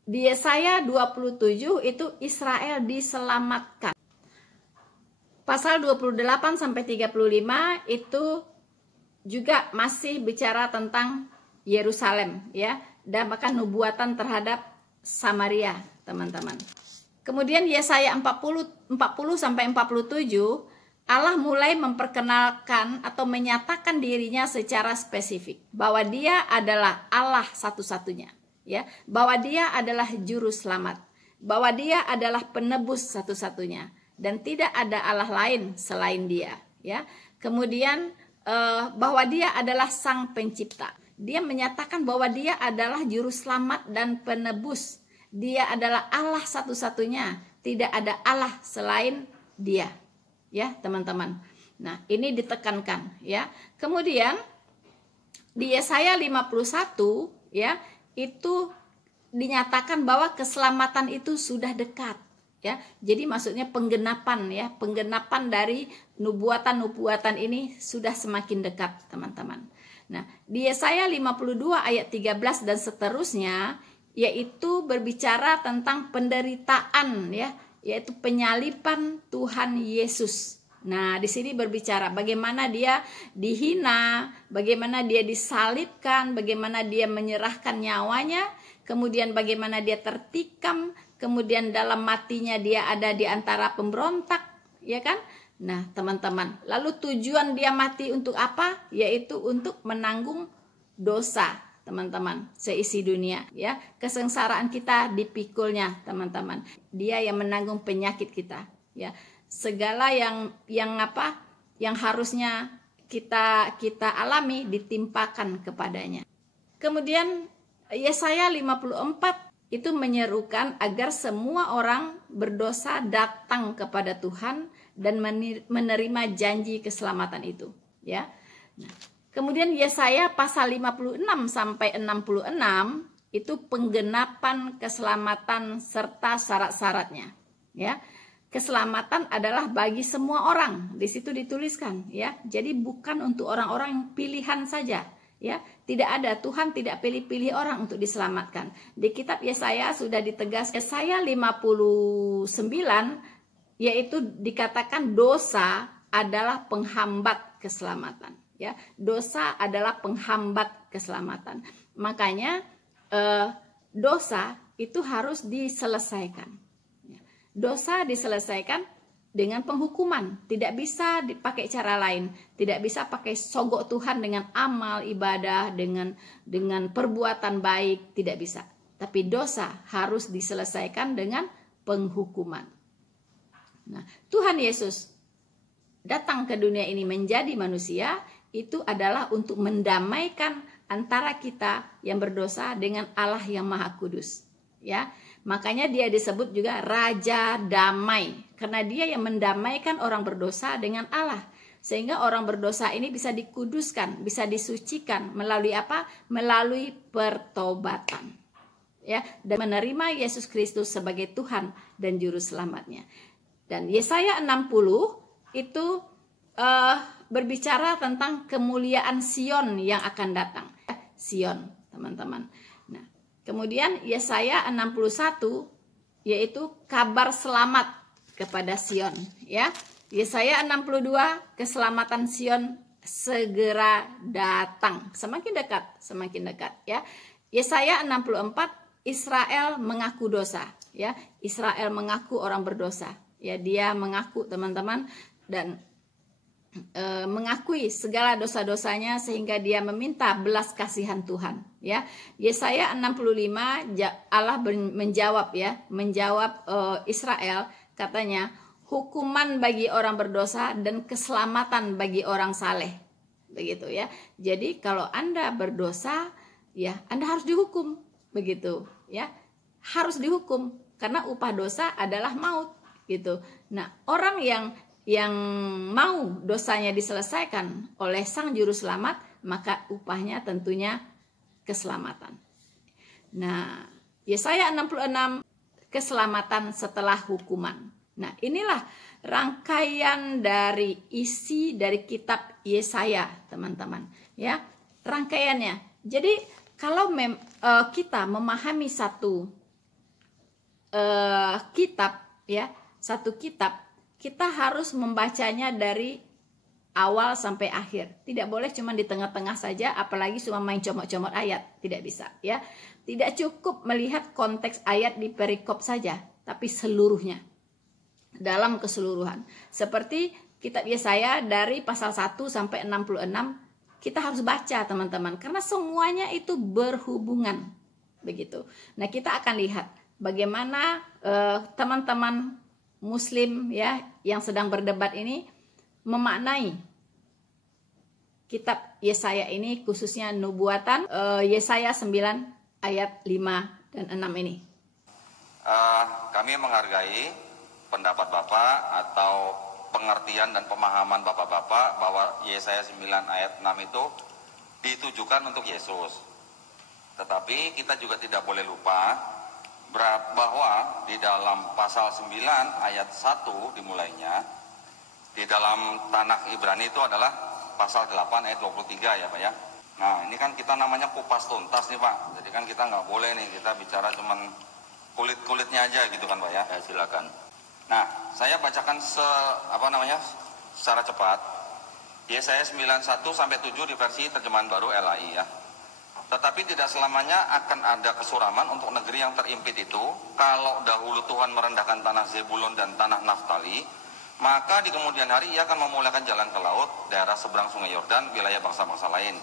Di Yesaya 27 itu Israel diselamatkan. Pasal 28 sampai 35 itu juga masih bicara tentang Yerusalem, ya, dan bahkan nubuatan terhadap Samaria, teman-teman. Kemudian Yesaya 40 sampai 47 Allah mulai memperkenalkan atau menyatakan dirinya secara spesifik bahwa Dia adalah Allah satu-satunya, ya, bahwa Dia adalah juru selamat, bahwa Dia adalah penebus satu-satunya dan tidak ada Allah lain selain Dia, ya. Kemudian bahwa Dia adalah sang pencipta. Dia menyatakan bahwa Dia adalah juru selamat dan penebus. Dia adalah Allah satu-satunya, tidak ada Allah selain Dia. Ya, teman-teman. Nah, ini ditekankan, ya. Kemudian di Yesaya 51, ya, itu dinyatakan bahwa keselamatan itu sudah dekat, ya. Jadi maksudnya penggenapan, ya, penggenapan dari nubuatan-nubuatan ini sudah semakin dekat, teman-teman. Nah, di Yesaya 52 ayat 13 dan seterusnya yaitu berbicara tentang penderitaan, ya, yaitu penyaliban Tuhan Yesus. Nah, di sini berbicara bagaimana Dia dihina, bagaimana Dia disalibkan, bagaimana Dia menyerahkan nyawanya, kemudian bagaimana Dia tertikam, kemudian dalam matinya Dia ada di antara pemberontak, ya kan? Nah, teman-teman, lalu tujuan Dia mati untuk apa? Yaitu untuk menanggung dosa, teman-teman, seisi dunia, ya. Kesengsaraan kita dipikulnya, teman-teman. Dia yang menanggung penyakit kita, ya. Segala yang harusnya kita alami ditimpakan kepadanya. Kemudian Yesaya 54 itu menyerukan agar semua orang berdosa datang kepada Tuhan dan menerima janji keselamatan itu, ya. Nah, kemudian Yesaya pasal 56 sampai 66 itu penggenapan keselamatan serta syarat-syaratnya, ya. Keselamatan adalah bagi semua orang, di situ dituliskan, ya. Jadi bukan untuk orang-orang pilihan saja, ya. Tidak ada, Tuhan tidak pilih-pilih orang untuk diselamatkan. Di kitab Yesaya sudah ditegaskan, Yesaya 59 yaitu dikatakan dosa adalah penghambat keselamatan, ya. Dosa adalah penghambat keselamatan. Makanya dosa itu harus diselesaikan. Dosa diselesaikan dengan penghukuman, tidak bisa dipakai cara lain, tidak bisa pakai sogok Tuhan dengan amal ibadah, dengan perbuatan baik, tidak bisa. Tapi dosa harus diselesaikan dengan penghukuman. Nah, Tuhan Yesus datang ke dunia ini menjadi manusia, itu adalah untuk mendamaikan antara kita yang berdosa dengan Allah yang Maha Kudus, ya. Makanya dia disebut juga Raja Damai, karena dia yang mendamaikan orang berdosa dengan Allah. Sehingga orang berdosa ini bisa dikuduskan, bisa disucikan melalui apa? Melalui pertobatan, ya, dan menerima Yesus Kristus sebagai Tuhan dan juru selamatnya. Dan Yesaya 60 itu berbicara tentang kemuliaan Sion yang akan datang. Sion, teman-teman. Kemudian Yesaya 61 yaitu kabar selamat kepada Sion, ya. Yesaya 62 keselamatan Sion segera datang, semakin dekat, ya. Yesaya 64 Israel mengaku dosa, ya. Israel mengaku orang berdosa, ya. Dia mengaku, teman-teman, dan mengakui segala dosa-dosanya sehingga dia meminta belas kasihan Tuhan, ya. Yesaya 65 Allah menjawab, ya, menjawab Israel, katanya hukuman bagi orang berdosa dan keselamatan bagi orang saleh, begitu, ya. Jadi kalau Anda berdosa, ya, Anda harus dihukum, begitu, ya. Harus dihukum karena upah dosa adalah maut, gitu. Nah, orang yang mau dosanya diselesaikan oleh Sang Juru Selamat, maka upahnya tentunya keselamatan. Nah, Yesaya 66 keselamatan setelah hukuman. Nah, inilah rangkaian dari isi dari kitab Yesaya, teman-teman, ya. Rangkaiannya. Jadi kalau kita memahami satu kitab, ya, satu kitab, kita harus membacanya dari awal sampai akhir. Tidak boleh cuma di tengah-tengah saja, apalagi cuma main comot-comot ayat. Tidak bisa, ya. Tidak cukup melihat konteks ayat di perikop saja, tapi seluruhnya, dalam keseluruhan. Seperti kitab Yesaya dari pasal 1 sampai 66, kita harus baca, teman-teman, karena semuanya itu berhubungan, begitu. Nah, kita akan lihat bagaimana teman-teman Muslim, ya, yang sedang berdebat ini memaknai kitab Yesaya ini, khususnya nubuatan Yesaya 9 ayat 5 dan 6 ini. Kami menghargai pendapat Bapak atau pengertian dan pemahaman Bapak-Bapak bahwa Yesaya 9 ayat 6 itu ditujukan untuk Yesus. Tetapi kita juga tidak boleh lupa bahwa di dalam pasal 9 ayat 1 dimulainya, di dalam tanakh Ibrani itu adalah pasal 8 ayat 23, ya Pak, ya. Nah, ini kan kita namanya kupas tuntas nih Pak. Jadi kan kita nggak boleh nih kita bicara cuman kulit-kulitnya aja gitu kan Pak, ya. Ya, silakan. Nah, saya bacakan secara cepat. Yesaya 91 sampai 7 di versi terjemahan baru LAI, ya. Tetapi tidak selamanya akan ada kesuraman untuk negeri yang terimpit itu. Kalau dahulu Tuhan merendahkan tanah Zebulon dan tanah Naftali, maka di kemudian hari ia akan memulakan jalan ke laut, daerah seberang sungai Yordan, wilayah bangsa-bangsa lain.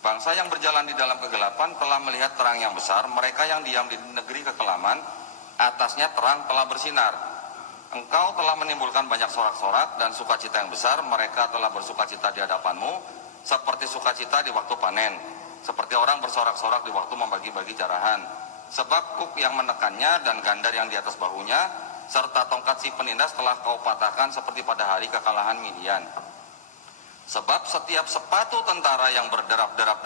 Bangsa yang berjalan di dalam kegelapan telah melihat terang yang besar. Mereka yang diam di negeri kekelaman, atasnya terang telah bersinar. Engkau telah menimbulkan banyak sorak-sorak dan sukacita yang besar. Mereka telah bersukacita di hadapanmu, seperti sukacita di waktu panen, seperti orang bersorak-sorak di waktu membagi-bagi jarahan. sebab kuk yang menekannya dan gandar yang di atas bahunya, serta tongkat si penindas telah kau patahkan seperti pada hari kekalahan Midian. Sebab setiap sepatu tentara yang berderap-derap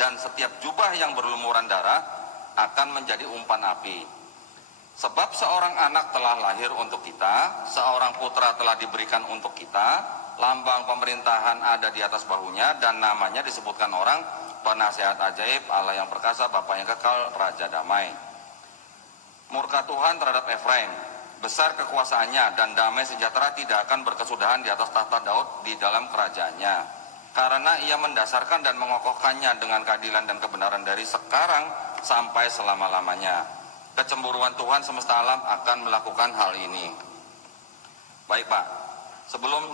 dan setiap jubah yang berlumuran darah akan menjadi umpan api. Sebab seorang anak telah lahir untuk kita, seorang putra telah diberikan untuk kita, lambang pemerintahan ada di atas bahunya, dan namanya disebutkan orang, Penasehat Ajaib, Allah yang perkasa, Bapa yang kekal, Raja Damai. Murka Tuhan terhadap Efraim, besar kekuasaannya, dan damai sejahtera tidak akan berkesudahan di atas tahta Daud di dalam kerajaannya. Karena ia mendasarkan dan mengokohkannya dengan keadilan dan kebenaran dari sekarang sampai selama-lamanya. Kecemburuan Tuhan semesta alam akan melakukan hal ini. Baik Pak, sebelum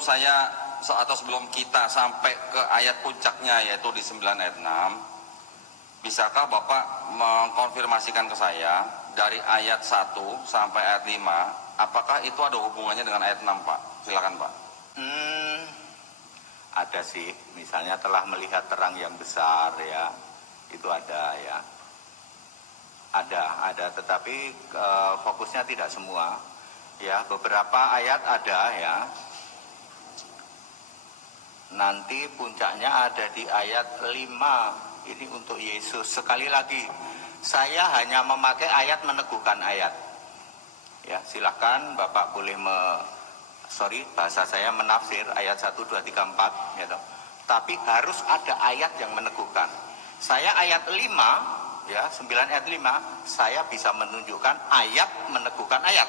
kita sampai ke ayat puncaknya, yaitu di 9 ayat 6, bisakah Bapak mengkonfirmasikan ke saya dari ayat 1 sampai ayat 5, apakah itu ada hubungannya dengan ayat 6 Pak? Silakan Pak. Ada sih, misalnya telah melihat terang yang besar ya, itu ada ya. Ada, tetapi fokusnya tidak semua ya, beberapa ayat ada ya. Nanti puncaknya ada di ayat 5, ini untuk Yesus. Sekali lagi, saya hanya memakai ayat meneguhkan ayat ya, silahkan Bapak boleh bahasa saya menafsir ayat 1, 2, 3, 4 gitu. Tapi harus ada ayat yang meneguhkan. Saya ayat 5 ya, 9 ayat 5, saya bisa menunjukkan ayat meneguhkan ayat.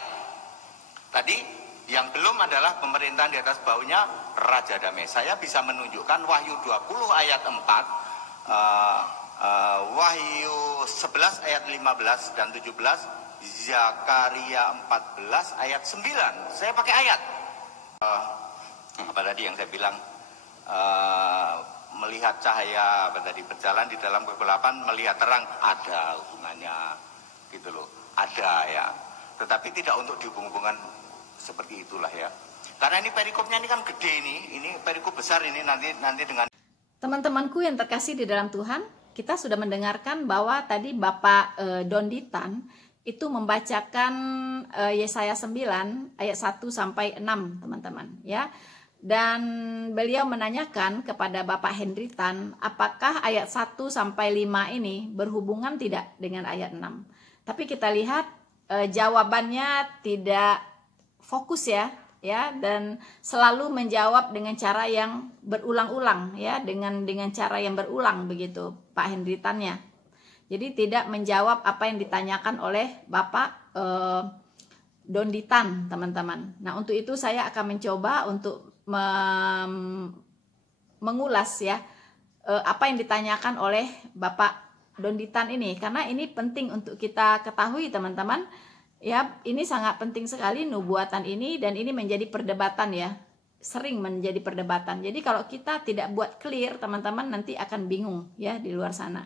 Tadi yang belum adalah pemerintahan di atas baunya Raja Damai. Saya bisa menunjukkan Wahyu 20 ayat 4, Wahyu 11 ayat 15 dan 17, Zakaria 14 ayat 9. Saya pakai ayat. Apa tadi yang saya bilang? Melihat cahaya, apa tadi, berjalan di dalam kegelapan, melihat terang, ada hubungannya gitu loh. Ada ya. Tetapi tidak untuk dihubung-hubungkan seperti itulah ya. Karena ini perikopnya ini kan gede ini perikop besar ini nanti dengan. Teman-temanku yang terkasih di dalam Tuhan, kita sudah mendengarkan bahwa tadi Bapak Donditan itu membacakan Yesaya 9 ayat 1 sampai 6, teman-teman ya. Dan beliau menanyakan kepada Bapak Hendritan, apakah ayat 1 sampai 5 ini berhubungan tidak dengan ayat 6. Tapi kita lihat jawabannya tidak fokus ya, dan selalu menjawab dengan cara yang berulang-ulang ya, dengan cara yang berulang begitu Pak Hendritannya. Jadi tidak menjawab apa yang ditanyakan oleh Bapak Donditan, teman-teman. Nah, untuk itu saya akan mencoba untuk mengulas ya apa yang ditanyakan oleh Bapak Donditan ini, karena ini penting untuk kita ketahui, teman-teman. Ya, ini sangat penting sekali nubuatan ini, dan ini menjadi perdebatan ya, sering menjadi perdebatan. Jadi kalau kita tidak buat clear, teman-teman, nanti akan bingung ya di luar sana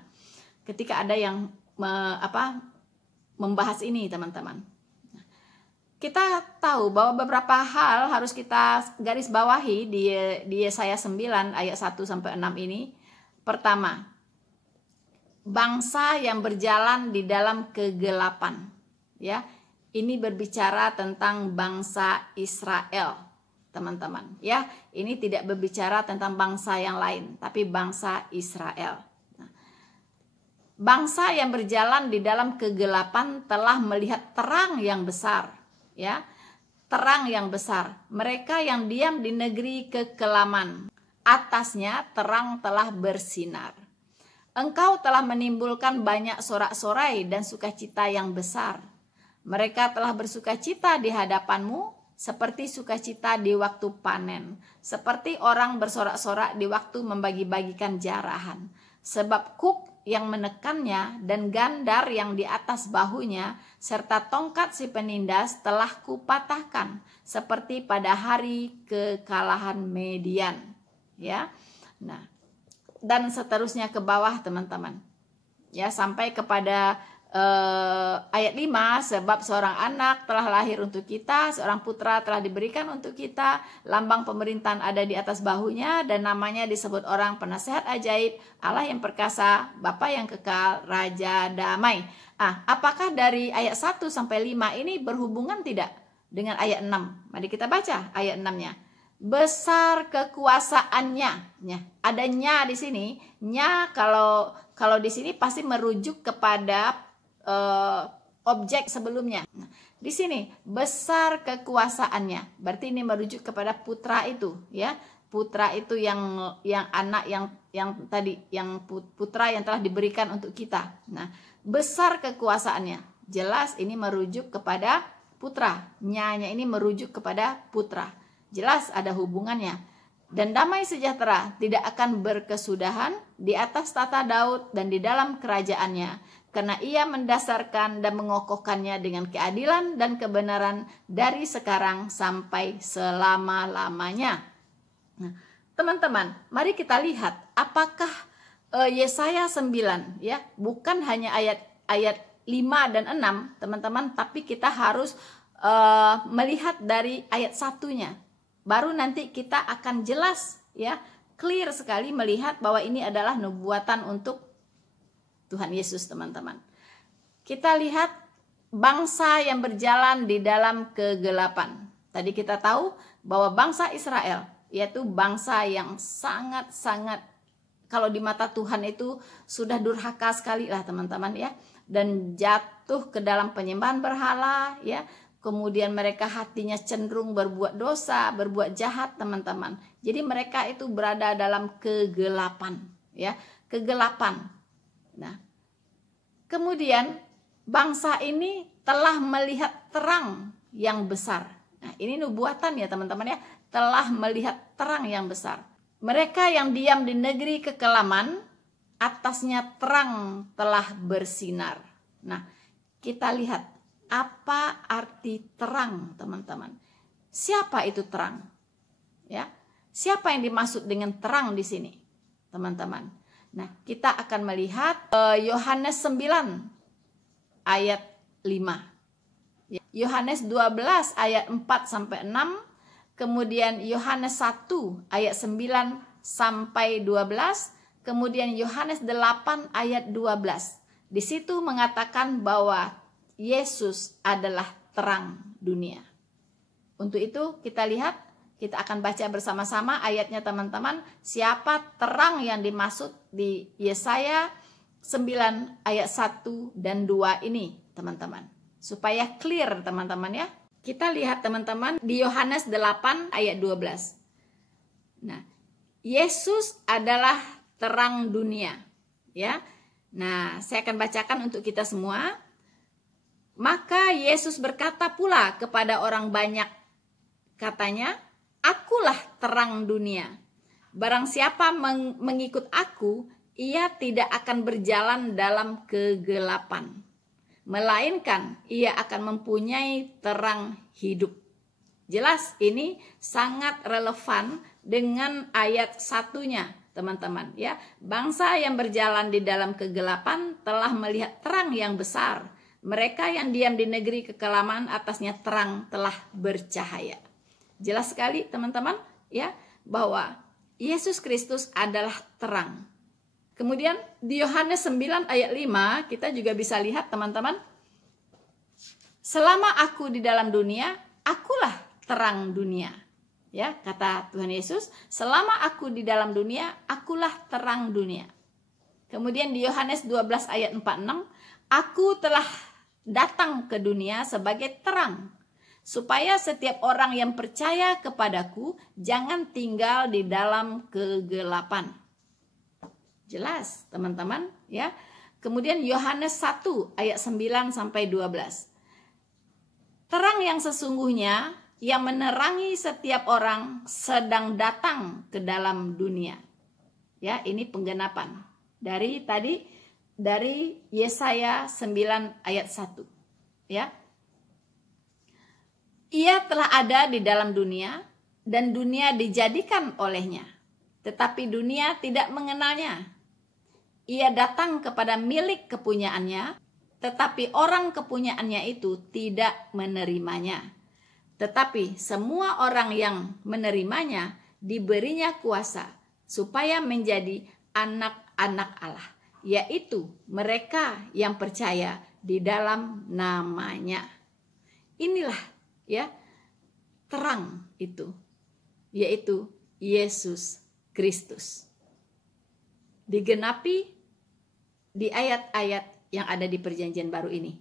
ketika ada yang membahas ini, teman-teman. Kita tahu bahwa beberapa hal harus kita garis bawahi di Yesaya 9 ayat 1 sampai 6 ini. Pertama, bangsa yang berjalan di dalam kegelapan ya. Ini berbicara tentang bangsa Israel, teman-teman ya. Ini tidak berbicara tentang bangsa yang lain, tapi bangsa Israel. Bangsa yang berjalan di dalam kegelapan telah melihat terang yang besar ya, terang yang besar. Mereka yang diam di negeri kekelaman, atasnya terang telah bersinar. Engkau telah menimbulkan banyak sorak-sorai dan sukacita yang besar. Mereka telah bersukacita di hadapanmu seperti sukacita di waktu panen, seperti orang bersorak-sorak di waktu membagi-bagikan jarahan. Sebab kuk yang menekannya dan gandar yang di atas bahunya serta tongkat si penindas telah kupatahkan seperti pada hari kekalahan Midian ya. Nah, dan seterusnya ke bawah, teman-teman ya, sampai kepada ayat 5, sebab seorang anak telah lahir untuk kita, seorang putra telah diberikan untuk kita, lambang pemerintahan ada di atas bahunya, dan namanya disebut orang Penasehat Ajaib, Allah yang perkasa, Bapa yang kekal, Raja Damai. Apakah dari ayat 1 sampai 5 ini berhubungan tidak dengan ayat 6? Mari kita baca ayat 6-nya. Besar kekuasaannya. Ada nya di sini. Nya kalau di sini pasti merujuk kepada objek sebelumnya. Di sini besar kekuasaannya. Berarti ini merujuk kepada putra itu, ya. Putra itu yang anak yang tadi, yang putra yang telah diberikan untuk kita. Nah, besar kekuasaannya. Jelas ini merujuk kepada putra. Nya-nya ini merujuk kepada putra. Jelas ada hubungannya. Dan damai sejahtera tidak akan berkesudahan di atas tata Daud dan di dalam kerajaannya, karena ia mendasarkan dan mengokohkannya dengan keadilan dan kebenaran dari sekarang sampai selama-lamanya. Nah, teman-teman, mari kita lihat apakah Yesaya 9, ya, bukan hanya ayat 5 dan 6, teman-teman, tapi kita harus melihat dari ayat 1-nya. Baru nanti kita akan jelas, ya, clear sekali melihat bahwa ini adalah nubuatan untuk Tuhan Yesus, teman-teman. Kita lihat bangsa yang berjalan di dalam kegelapan. Tadi kita tahu bahwa bangsa Israel yaitu bangsa yang sangat-sangat, kalau di mata Tuhan itu sudah durhaka sekali lah, teman-teman, ya, dan jatuh ke dalam penyembahan berhala, ya. Kemudian mereka hatinya cenderung berbuat dosa, berbuat jahat, teman-teman. Jadi mereka itu berada dalam kegelapan, ya, kegelapan. Nah, kemudian bangsa ini telah melihat terang yang besar. Nah, ini nubuatan ya, teman-teman, ya, telah melihat terang yang besar. Mereka yang diam di negeri kekelaman, atasnya terang telah bersinar. Nah, kita lihat apa arti terang, teman-teman. Siapa itu terang? Ya, siapa yang dimaksud dengan terang di sini, teman-teman? Nah, kita akan melihat Yohanes 9 ayat 5. Yohanes 12 ayat 4 sampai 6, kemudian Yohanes 1 ayat 9 sampai 12, kemudian Yohanes 8 ayat 12. Di situ mengatakan bahwa Yesus adalah terang dunia. Untuk itu kita lihat, kita akan baca bersama-sama ayatnya, teman-teman. Siapa terang yang dimaksud di Yesaya 9 ayat 1 dan 2 ini, teman-teman. Supaya clear, teman-teman, ya. Kita lihat, teman-teman, di Yohanes 8 ayat 12. Nah, Yesus adalah terang dunia, ya. Nah, saya akan bacakan untuk kita semua. Maka Yesus berkata pula kepada orang banyak, katanya, akulah terang dunia. Barang siapa mengikut aku, ia tidak akan berjalan dalam kegelapan, melainkan ia akan mempunyai terang hidup. Jelas ini sangat relevan dengan ayat 1-nya, teman-teman, ya. Bangsa yang berjalan di dalam kegelapan telah melihat terang yang besar. Mereka yang diam di negeri kekelaman, atasnya terang telah bercahaya. Jelas sekali, teman-teman, ya, bahwa Yesus Kristus adalah terang. Kemudian di Yohanes 9 ayat 5 kita juga bisa lihat, teman-teman, selama aku di dalam dunia, akulah terang dunia. Ya, kata Tuhan Yesus, selama aku di dalam dunia, akulah terang dunia. Kemudian di Yohanes 12 ayat 46, aku telah datang ke dunia sebagai terang, supaya setiap orang yang percaya kepadaku jangan tinggal di dalam kegelapan. Jelas, teman-teman, ya. Kemudian Yohanes 1 ayat 9 sampai 12. Terang yang sesungguhnya yang menerangi setiap orang sedang datang ke dalam dunia. Ya, ini penggenapan dari Yesaya 9 ayat 1. Ya. Ia telah ada di dalam dunia dan dunia dijadikan olehnya, tetapi dunia tidak mengenalnya. Ia datang kepada milik kepunyaannya, tetapi orang kepunyaannya itu tidak menerimanya. Tetapi semua orang yang menerimanya diberinya kuasa supaya menjadi anak-anak Allah, yaitu mereka yang percaya di dalam namanya. Inilah ya terang itu, yaitu Yesus Kristus. Digenapi di ayat-ayat yang ada di perjanjian baru ini,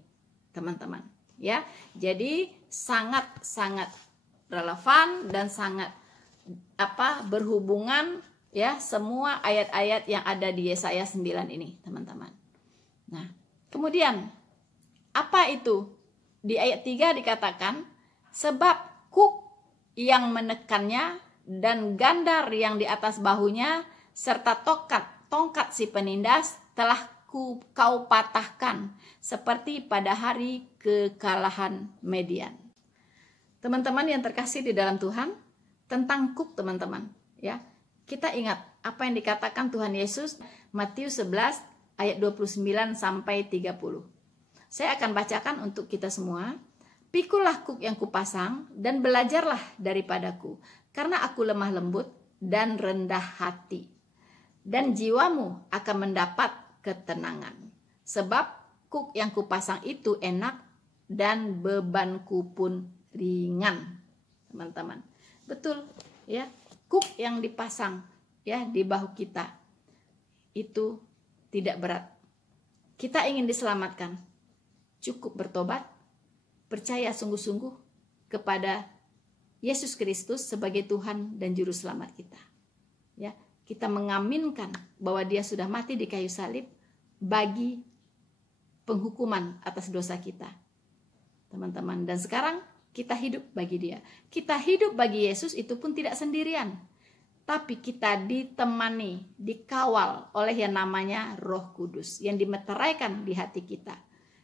teman-teman. Ya, jadi sangat-sangat relevan dan sangat berhubungan ya semua ayat-ayat yang ada di Yesaya 9 ini, teman-teman. Nah, kemudian apa itu? Di ayat 3 dikatakan, sebab kuk yang menekannya dan gandar yang di atas bahunya serta tongkat si penindas telah kau patahkan seperti pada hari kekalahan Median. Teman-teman yang terkasih di dalam Tuhan, tentang kuk, teman-teman, ya. Kita ingat apa yang dikatakan Tuhan Yesus Matius 11 ayat 29 sampai 30. Saya akan bacakan untuk kita semua. Pikulah kuk yang kupasang dan belajarlah daripadaku, karena aku lemah lembut dan rendah hati, dan jiwamu akan mendapat ketenangan. Sebab kuk yang kupasang itu enak dan bebanku pun ringan. Teman-teman, betul ya, kuk yang dipasang ya di bahu kita itu tidak berat. Kita ingin diselamatkan, cukup bertobat, percaya sungguh-sungguh kepada Yesus Kristus sebagai Tuhan dan Juru Selamat kita. Ya, kita mengaminkan bahwa Dia sudah mati di kayu salib bagi penghukuman atas dosa kita, teman-teman. Dan sekarang kita hidup bagi Dia. Kita hidup bagi Yesus itu pun tidak sendirian, tapi kita ditemani, dikawal oleh yang namanya Roh Kudus yang dimeteraikan di hati kita.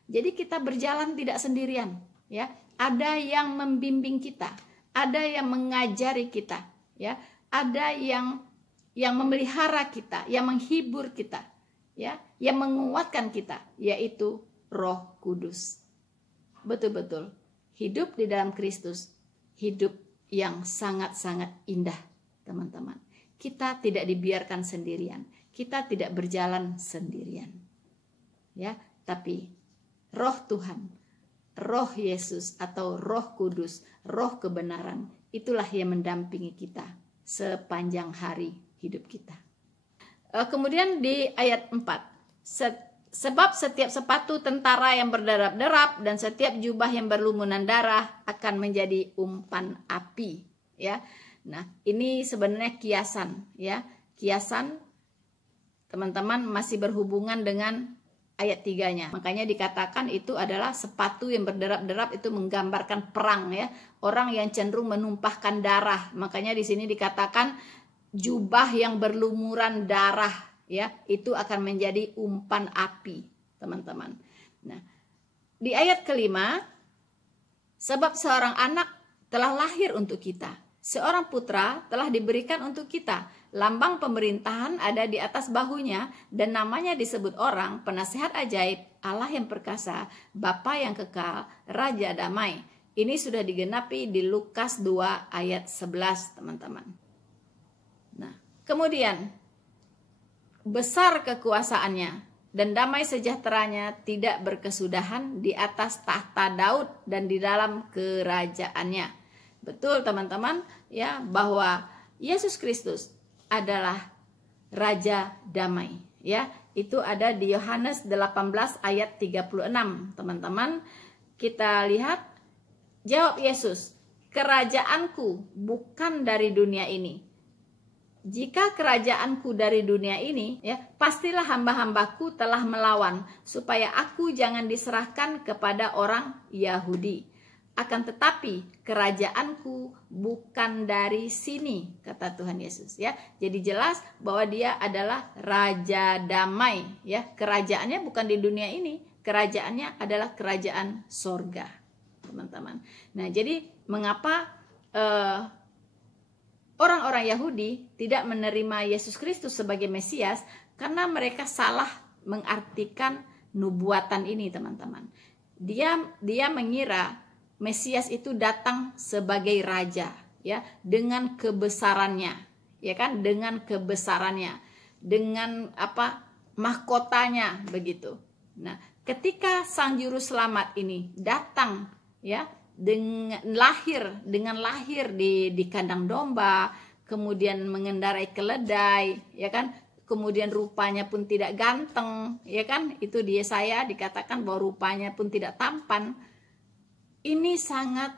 Jadi kita berjalan tidak sendirian, ya. Ada yang membimbing kita, ada yang mengajari kita, ya. Ada yang memelihara kita, yang menghibur kita, ya, yang menguatkan kita, yaitu Roh Kudus. Betul-betul hidup di dalam Kristus, hidup yang sangat-sangat indah, teman-teman. Kita tidak dibiarkan sendirian, kita tidak berjalan sendirian, ya, tapi Roh Tuhan, Roh Yesus atau Roh Kudus, Roh kebenaran, itulah yang mendampingi kita sepanjang hari hidup kita. Kemudian di ayat 4, sebab setiap sepatu tentara yang berderap-derap dan setiap jubah yang berlumuran darah akan menjadi umpan api, ya. Nah, ini sebenarnya kiasan, ya. Kiasan, teman-teman, masih berhubungan dengan ayat 3-nya. Makanya dikatakan itu adalah sepatu yang berderap-derap, itu menggambarkan perang, ya. Orang yang cenderung menumpahkan darah. Makanya di sini dikatakan jubah yang berlumuran darah, ya, itu akan menjadi umpan api, teman-teman. Nah, di ayat kelima, sebab seorang anak telah lahir untuk kita, seorang putra telah diberikan untuk kita, lambang pemerintahan ada di atas bahunya, dan namanya disebut orang penasehat ajaib, Allah yang perkasa, Bapa yang kekal, Raja damai. Ini sudah digenapi di Lukas 2 ayat 11, teman-teman. Nah, kemudian besar kekuasaannya dan damai sejahteranya tidak berkesudahan di atas tahta Daud dan di dalam kerajaannya. Betul, teman-teman, ya, bahwa Yesus Kristus adalah Raja damai, ya. Itu ada di Yohanes 18 ayat 36, teman-teman. Kita lihat, jawab Yesus, kerajaanku bukan dari dunia ini. Jika kerajaanku dari dunia ini, ya, pastilah hamba-hambaku telah melawan supaya aku jangan diserahkan kepada orang Yahudi. Akan tetapi kerajaanku bukan dari sini, kata Tuhan Yesus, ya. Jadi jelas bahwa Dia adalah Raja damai, ya. Kerajaannya bukan di dunia ini, kerajaannya adalah kerajaan sorga, teman-teman. Nah, jadi mengapa orang-orang Yahudi tidak menerima Yesus Kristus sebagai Mesias? Karena mereka salah mengartikan nubuatan ini, teman-teman. Dia mengira Mesias itu datang sebagai raja, ya, dengan kebesarannya, ya kan, dengan kebesarannya, dengan mahkotanya begitu. Nah, ketika Sang Juru Selamat ini datang ya dengan lahir di kandang domba, kemudian mengendarai keledai, ya kan? Kemudian rupanya pun tidak ganteng, ya kan? Itu di Yesaya dikatakan bahwa rupanya pun tidak tampan. Ini sangat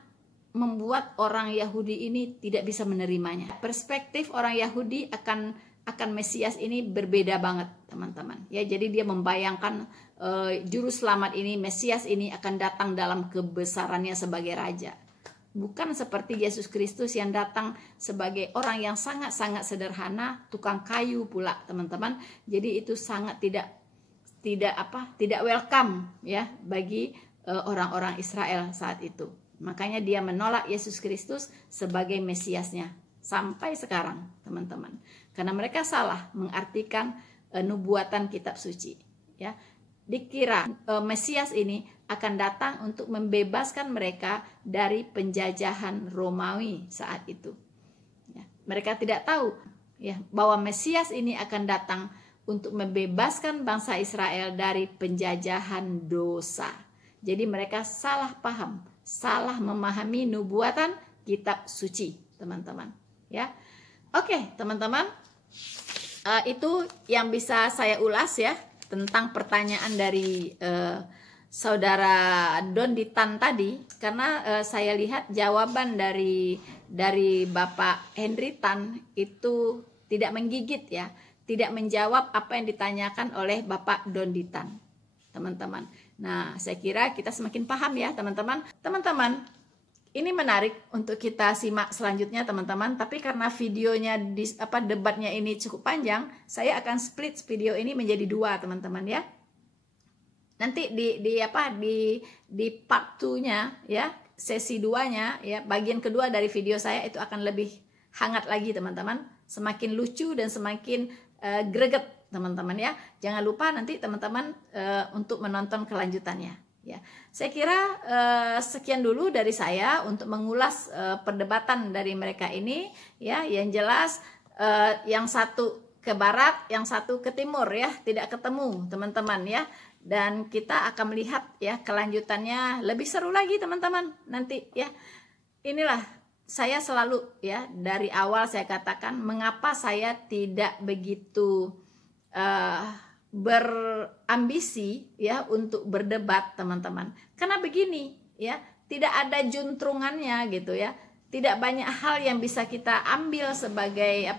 membuat orang Yahudi ini tidak bisa menerimanya. Perspektif orang Yahudi akan Mesias ini berbeda banget, teman-teman. Ya, jadi dia membayangkan Juru Selamat ini, Mesias ini akan datang dalam kebesarannya sebagai raja. Bukan seperti Yesus Kristus yang datang sebagai orang yang sangat-sangat sederhana, tukang kayu pula, teman-teman. Jadi itu sangat tidak welcome ya bagi orang-orang Israel saat itu. Makanya dia menolak Yesus Kristus sebagai Mesiasnya sampai sekarang, teman-teman. Karena mereka salah mengartikan nubuatan kitab suci, ya. Dikira Mesias ini akan datang untuk membebaskan mereka dari penjajahan Romawi saat itu. Ya, mereka tidak tahu ya bahwa Mesias ini akan datang untuk membebaskan bangsa Israel dari penjajahan dosa. Jadi mereka salah paham, salah memahami nubuatan kitab suci, teman-teman. Ya, oke, teman-teman, itu yang bisa saya ulas ya tentang pertanyaan dari saudara Donditan tadi, karena saya lihat jawaban dari Bapak Henry Tan itu tidak menggigit ya, tidak menjawab apa yang ditanyakan oleh Bapak Donditan, teman-teman. Nah, saya kira kita semakin paham ya, teman-teman. Teman-teman, ini menarik untuk kita simak selanjutnya, teman-teman. Tapi karena videonya debatnya ini cukup panjang, saya akan split video ini menjadi 2, teman-teman ya. Nanti di part 2-nya ya, sesi 2-nya ya, bagian kedua dari video saya itu akan lebih hangat lagi, teman-teman. Semakin lucu dan semakin greget, teman-teman ya. Jangan lupa nanti teman-teman untuk menonton kelanjutannya. Ya, saya kira sekian dulu dari saya untuk mengulas perdebatan dari mereka ini ya. Yang jelas yang satu ke barat, yang satu ke timur ya, tidak ketemu, teman-teman ya. Dan kita akan melihat ya kelanjutannya lebih seru lagi, teman-teman, nanti ya. Inilah saya selalu ya dari awal saya katakan mengapa saya tidak begitu berambisi ya untuk berdebat, teman-teman. Karena begini ya, tidak ada juntrungannya gitu ya. Tidak banyak hal yang bisa kita ambil sebagai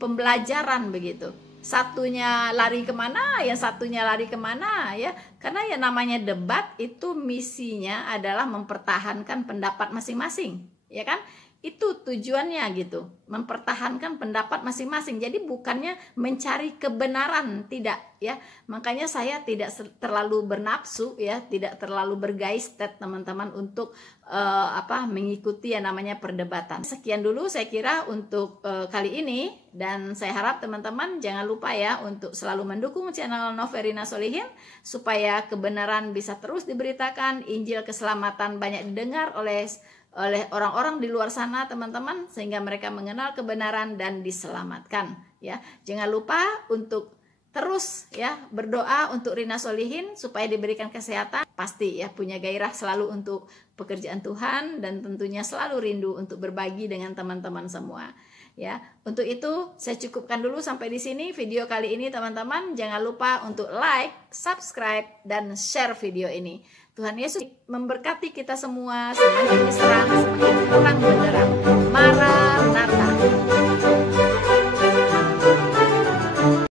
pembelajaran begitu. Satunya lari kemana, yang satunya lari kemana ya. Karena yang namanya debat itu misinya adalah mempertahankan pendapat masing-masing, ya kan? Itu tujuannya gitu, mempertahankan pendapat masing-masing. Jadi bukannya mencari kebenaran, tidak ya. Makanya saya tidak terlalu bernafsu ya, tidak terlalu bergaistet, teman-teman, untuk mengikuti yang namanya perdebatan. Sekian dulu saya kira untuk kali ini, dan saya harap teman-teman jangan lupa ya untuk selalu mendukung channel Noverina Solihin supaya kebenaran bisa terus diberitakan, Injil keselamatan banyak didengar oleh orang-orang di luar sana, teman-teman, sehingga mereka mengenal kebenaran dan diselamatkan ya. Jangan lupa untuk terus ya berdoa untuk Rina Solihin supaya diberikan kesehatan, pasti ya punya gairah selalu untuk pekerjaan Tuhan, dan tentunya selalu rindu untuk berbagi dengan teman-teman semua ya. Untuk itu saya cukupkan dulu sampai di sini video kali ini, teman-teman. Jangan lupa untuk like, subscribe, dan share video ini. Tuhan Yesus memberkati kita semua, semakin diserang, semakin terang benderang. Maranatha.